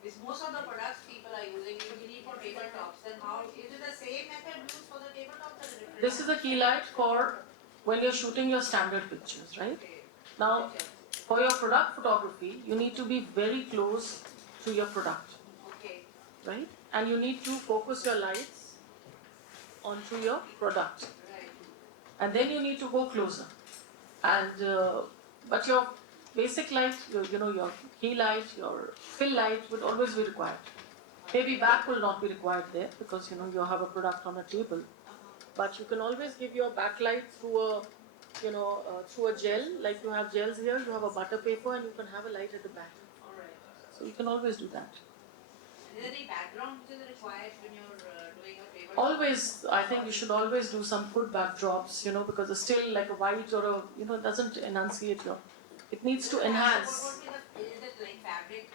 Is most of the products people are using usually for tabletops, then how is it the same method used for the tabletops or different? This is a key light for when you're shooting your standard pictures, right? Now, for your product photography, you need to be very close to your product, Okay. right? And you need to focus your lights onto your product. Right. And then you need to go closer. And but your basic light, your key light, your fill light would always be required. Maybe back will not be required there because you have a product on a table. But you can always give your backlight through a through a gel, like you have gels here, you have a butter paper and you can have a light at the back. Alright. So you can always do that. Is there any background which is required when you're doing a tabletop? Always, I think you should always do some good backdrops, because a still like a white or a, it doesn't enunciate it needs to enhance. What would be is it like fabric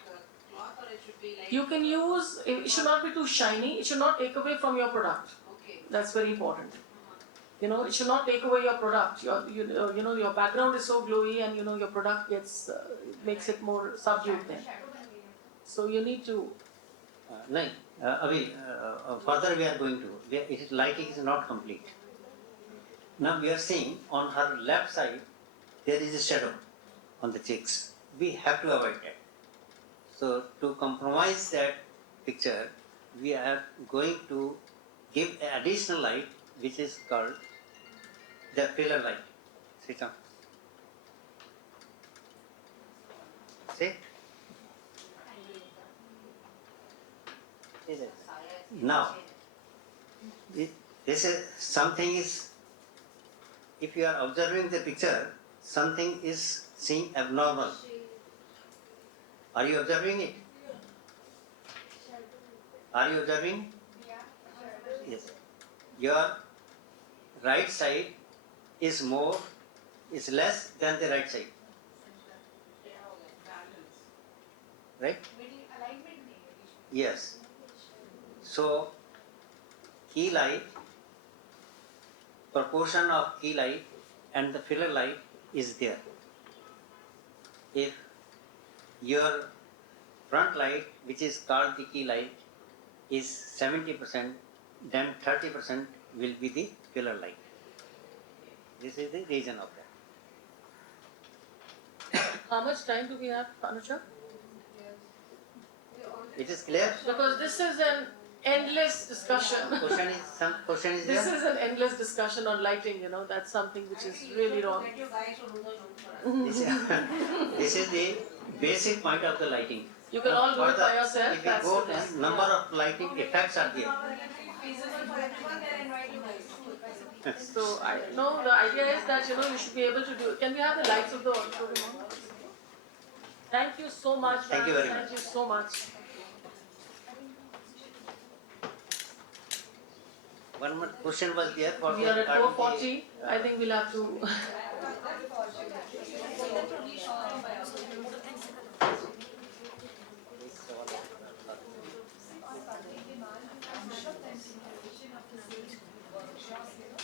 cloth or it should be like? You can use, it should not be too shiny, it should not take away from your product. Okay. That's very important. It should not take away your product. Your background is so glowy and your product makes it more subdued then. So you need to. No, further we are going to, lighting is not complete. Now we are seeing on her left side, there is a shadow on the cheeks. We have to avoid that. So to compromise that picture, we are going to give an additional light which is called the pillar light. Switch on. See? Now, this is something is, if you are observing the picture, something is seen abnormal. Are you observing it? Are you observing? Yes. Your right side is less than the right side. Right? Yes. So, key light, proportion of key light and the filler light is there. If your front light, which is called the key light, is 70%, then 30% will be the filler light. This is the reason of that. How much time do we have, Anuja? It is clear? Because this is an endless discussion. Some question is This there? is an endless discussion on lighting, that's something which is really wrong. This is the basic point of the lighting. You can all do it by yourself. If you go to number of lighting effects are there. So I know the idea is that you should be able to do it. Can we have the lights of the auditorium on? Thank you so much. Thank you very much. Thank you so much. One more question was there for We are at 4:40. I think we'll have to.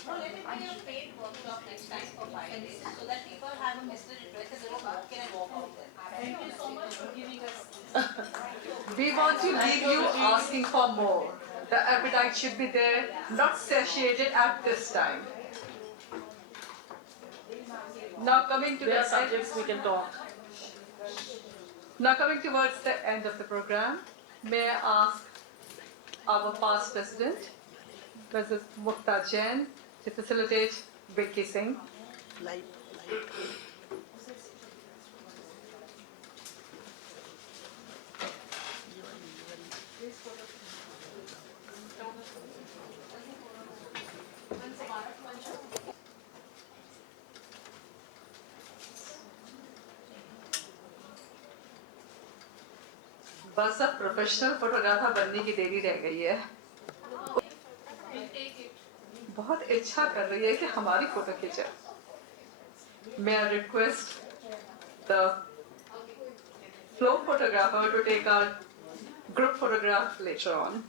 No, let it be a paid workshop next time for 5 days so that people have a vested interest and they will walk in and walk out there. Thank you so much for giving us. We want to leave you asking for more. The appetite should be there, not satiated at this time. Now coming to There are the subjects we can talk. Now coming towards the end of the program, may I ask our past president, Mrs. Mukta Jain, to facilitate big kissing. बस अब professional photographer बनने की देरी रह गई है बहुत इच्छा कर रही है कि हमारी फोटो खींचे May I request the flow photographer to take our group photograph later on.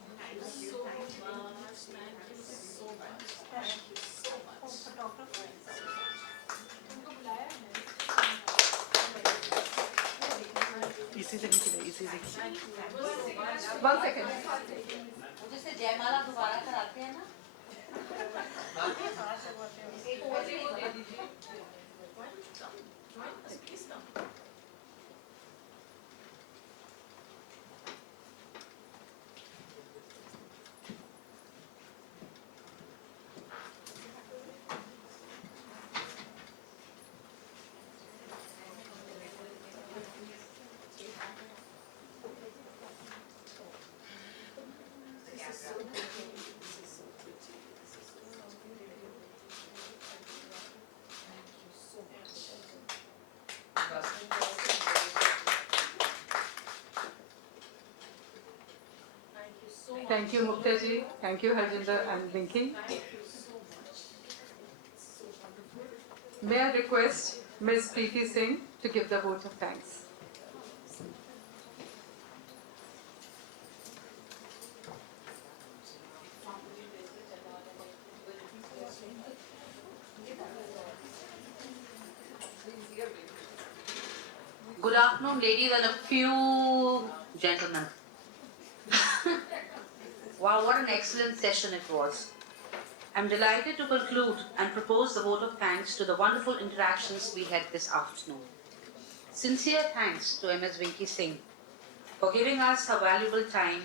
1 second. जैसे जयमाला दोबारा कराते हैं ना Thank you, Mukta ji. Thank you, Harjinder and Vinky. May I request Ms. Preeti Singh to give the vote of thanks. Good afternoon, ladies and a few gentlemen. Wow, what an excellent session it was. I'm delighted to conclude and propose the vote of thanks to the wonderful interactions we had this afternoon. Sincere thanks to Ms. Vinky Singh for giving us her valuable time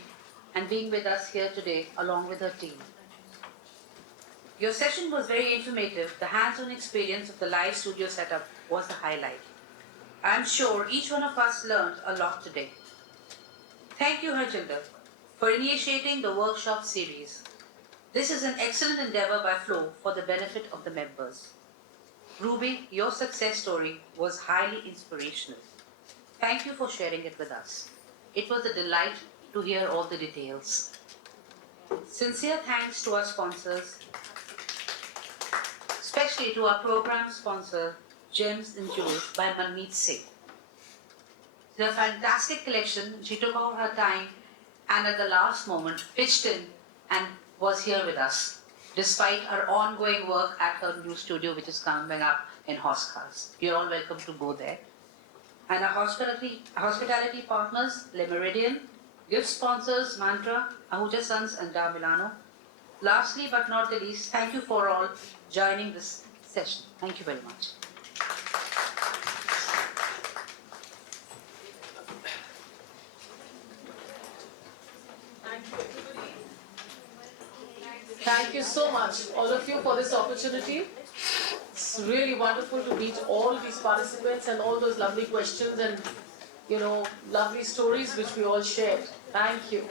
and being with us here today along with her team. Your session was very informative. The hands-on experience of the live studio setup was the highlight. I'm sure each one of us learned a lot today. Thank you, Harjinder, for initiating the workshop series. This is an excellent endeavor by Flo for the benefit of the members. Ruby, your success story was highly inspirational. Thank you for sharing it with us. It was a delight to hear all the details. Sincere thanks to our sponsors, especially to our program sponsor, Gems and Jewels by Manmeet Singh. The fantastic collection, she took all her time and at the last moment pitched in and was here with us, despite her ongoing work at her new studio, which is coming up in Hoskars. You're all welcome to go there. And our hospitality partners, Le Meridian, gift sponsors, Mantra, Ahuja Sons, and Da Milano. Lastly, but not the least, thank you for all joining this session. Thank you very much. Thank you so much, all of you, for this opportunity. It's really wonderful to meet all these participants and all those lovely questions and, lovely stories which we all shared. Thank you.